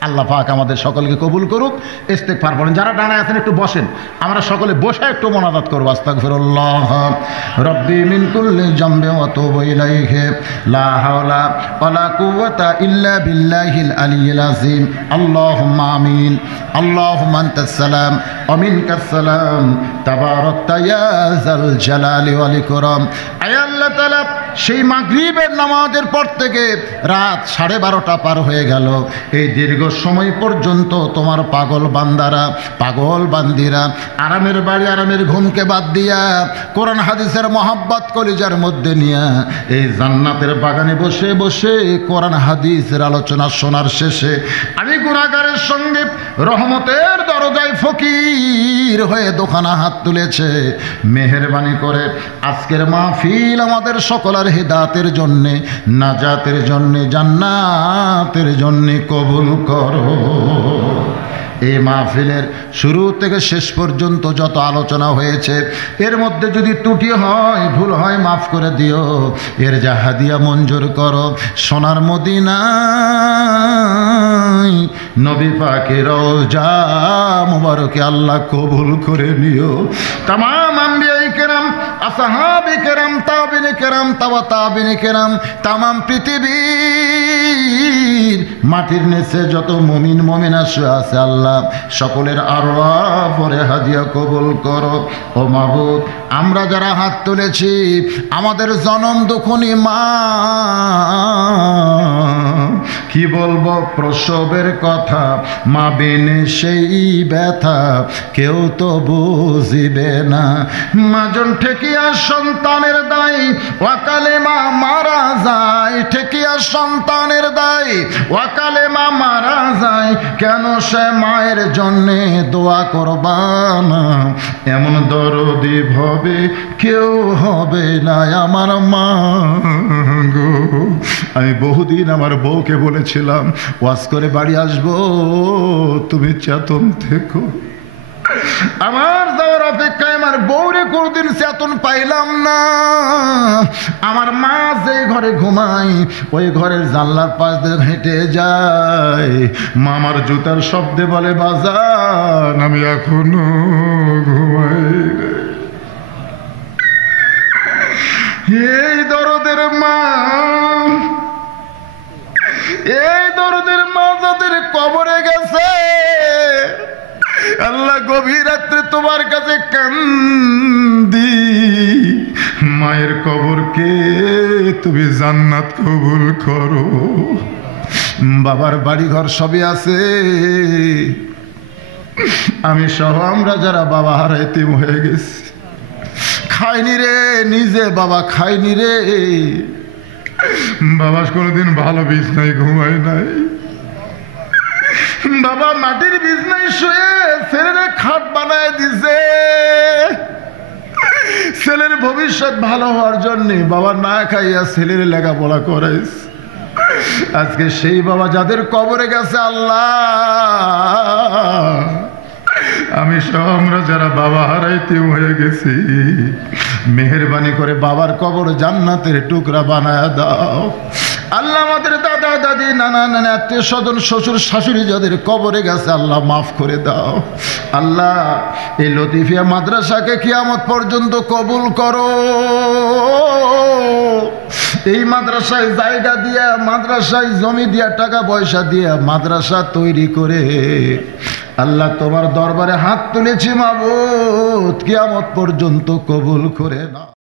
আল্লাহ পাক আমাদের সকলকে কবুল করুক। ইস্তেগফার পড়েন, যারা ডানায় আছেন একটু বসেন, আমরা সকলে বসে একটু মুনাজাত করব। আস্তাগফিরুল্লাহ রাব্বি মিন কুল্লি জামবি ওয়া তুবু ইলাইহি লা হাওলা ওয়ালা কুওয়াতা ইল্লা বিল্লাহিল আলিয়্যিল আযীম। আল্লাহুম্মা আমিন। আল্লাহুম্মা আনতাস সালাম ওয়া মিনকাস সালাম, তাবারাকতা ইয়া যাল জালালি ওয়াল ইকরাম। আয় আল্লাহ তাআলা, সেই মাগরিবের নামাজের পর থেকে রাত 12:30 পার হয়ে গেল, এই দীর্ঘ সময় পর্যন্ত তোমার পাগল বান্দারা, পাগল বান্দিরা আরামের বাড়ি, আরামের ঘুমকে বাদ দিয়া কোরআন হাদিসের মহাব্বত কলিজার মধ্যে নিয়া এই জান্নাতের বাগানে বসে বসে কোরআন হাদিসের আলোচনা শোনার শেষে আমি গুনাহগারের সঙ্গে রহমতের দরজায় ফকির হয়ে দোকানা হাত তুলেছে। মেহেরবানি করে আজকের মাহফিল আমাদের সকলের বান্দার হেদায়েতের জন্যে, নাজাতের জন্যে, জান্নাতের জন্যে কবুল করো। এই মাহফিলের শুরু থেকে শেষ পর্যন্ত যত আলোচনা হয়েছে এর মধ্যে যদি ত্রুটি হয়, ভুল হয়, মাফ করে দিও। এর যা হাদিয়া মঞ্জুর করো। সোনার মদিনায় নবী পাকের রওজা মুবারকে আল্লাহ কবুল করে নিও। তামাম আম্বিয়ায়ে কেরাম, আসহাবে কেরাম, তাবিনে কেরাম, তাবিনে কেরাম, তামাম পৃথিবীর মাটির নিচে যত মুমিন মুমিনা শুয়ে আছে আল্লাহ সকলের আরওয়াহ পরে হাদিয়া কবুল করো। ও মাবুদ, আমরা যারা হাত তুলেছি আমাদের জনম দুঃখনী মা, কি বলবো প্রসবের কথা, মা বিনে সেই ব্যথা কেউ তো বুঝিবে না। মাজন ঠেকিয়া সন্তানের দায়, ওয়াকালে মা মারা যায়। ঠেকিয়া সন্তানের দায়, ওয়াকালে মা মারা যায়। কেন সে মায়ের জন্যে দোয়া করবা না? এমন দরদি ভবে কেউ হবে না আমার মা গো। আমি বহুদিন আমার বউকে বলেছিলাম ওয়াজ করে বাড়ি আসবো, তুমি চেতন থেকো। আমার যাওয়ার অপেক্ষায় আমার বউরে কোনদিন চেতন পাইলাম না। আমার মা যে ঘরে ঘুমাই ওই ঘরের জানলার পাশ দিয়ে হেঁটে যায়, মামার জুতার শব্দে বলে বাজান আমি এখনো ঘুমাই। এই দরদের মা, এই দরদের মা যাদের কবরে গেছে আল্লাহ গভীর রাত্রে তোমার কাছে কান্দি, মায়ের কবরকে তুমি জান্নাত কবুল করো। বাবার বাড়ি ঘর সবই আছে, আমি সহ আমরা যারা বাবা হারা এতিম হয়ে গেছি। খাইনি রে নিজে, বাবা খাইনি রে। বাবা কোনোদিন ভালো বিছনায় ঘুমায় নাই। বাবা মাটির বিছনায় শুয়ে ছেলের খাট বানায় দিছে। ছেলের ভবিষ্যৎ ভালো হওয়ার জন্য বাবা না খাইয়া ছেলের লেখাপড়া করাইছে। আজকে সেই বাবা যাদের কবরে গেছে আল্লাহ, আমি সব আমরা যারা বাবা হারাইতে হয়ে গেছি, মেহেরবানি করে বাবার কবর জান্নাতের টুকরা বানায় দাও আল্লাহ। আমাদের দাদা দাদি, নানা নানা, আত্মীয় স্বজন, শ্বশুর শাশুড়ি যাদের কবরে গেছে আল্লাহ মাফ করে দাও আল্লাহ। এই লতিফিয়া মাদ্রাসাকে কিয়ামত পর্যন্ত কবুল করো। এই মাদ্রাসায় জায়গা দিয়া, মাদ্রাসায় জমি দিয়া, টাকা পয়সা দিয়া মাদ্রাসা তৈরি করে আল্লাহ তোমার দরবারে হাত তুলেছি মাবুদ, কিয়ামত পর্যন্ত কবুল করে নাও।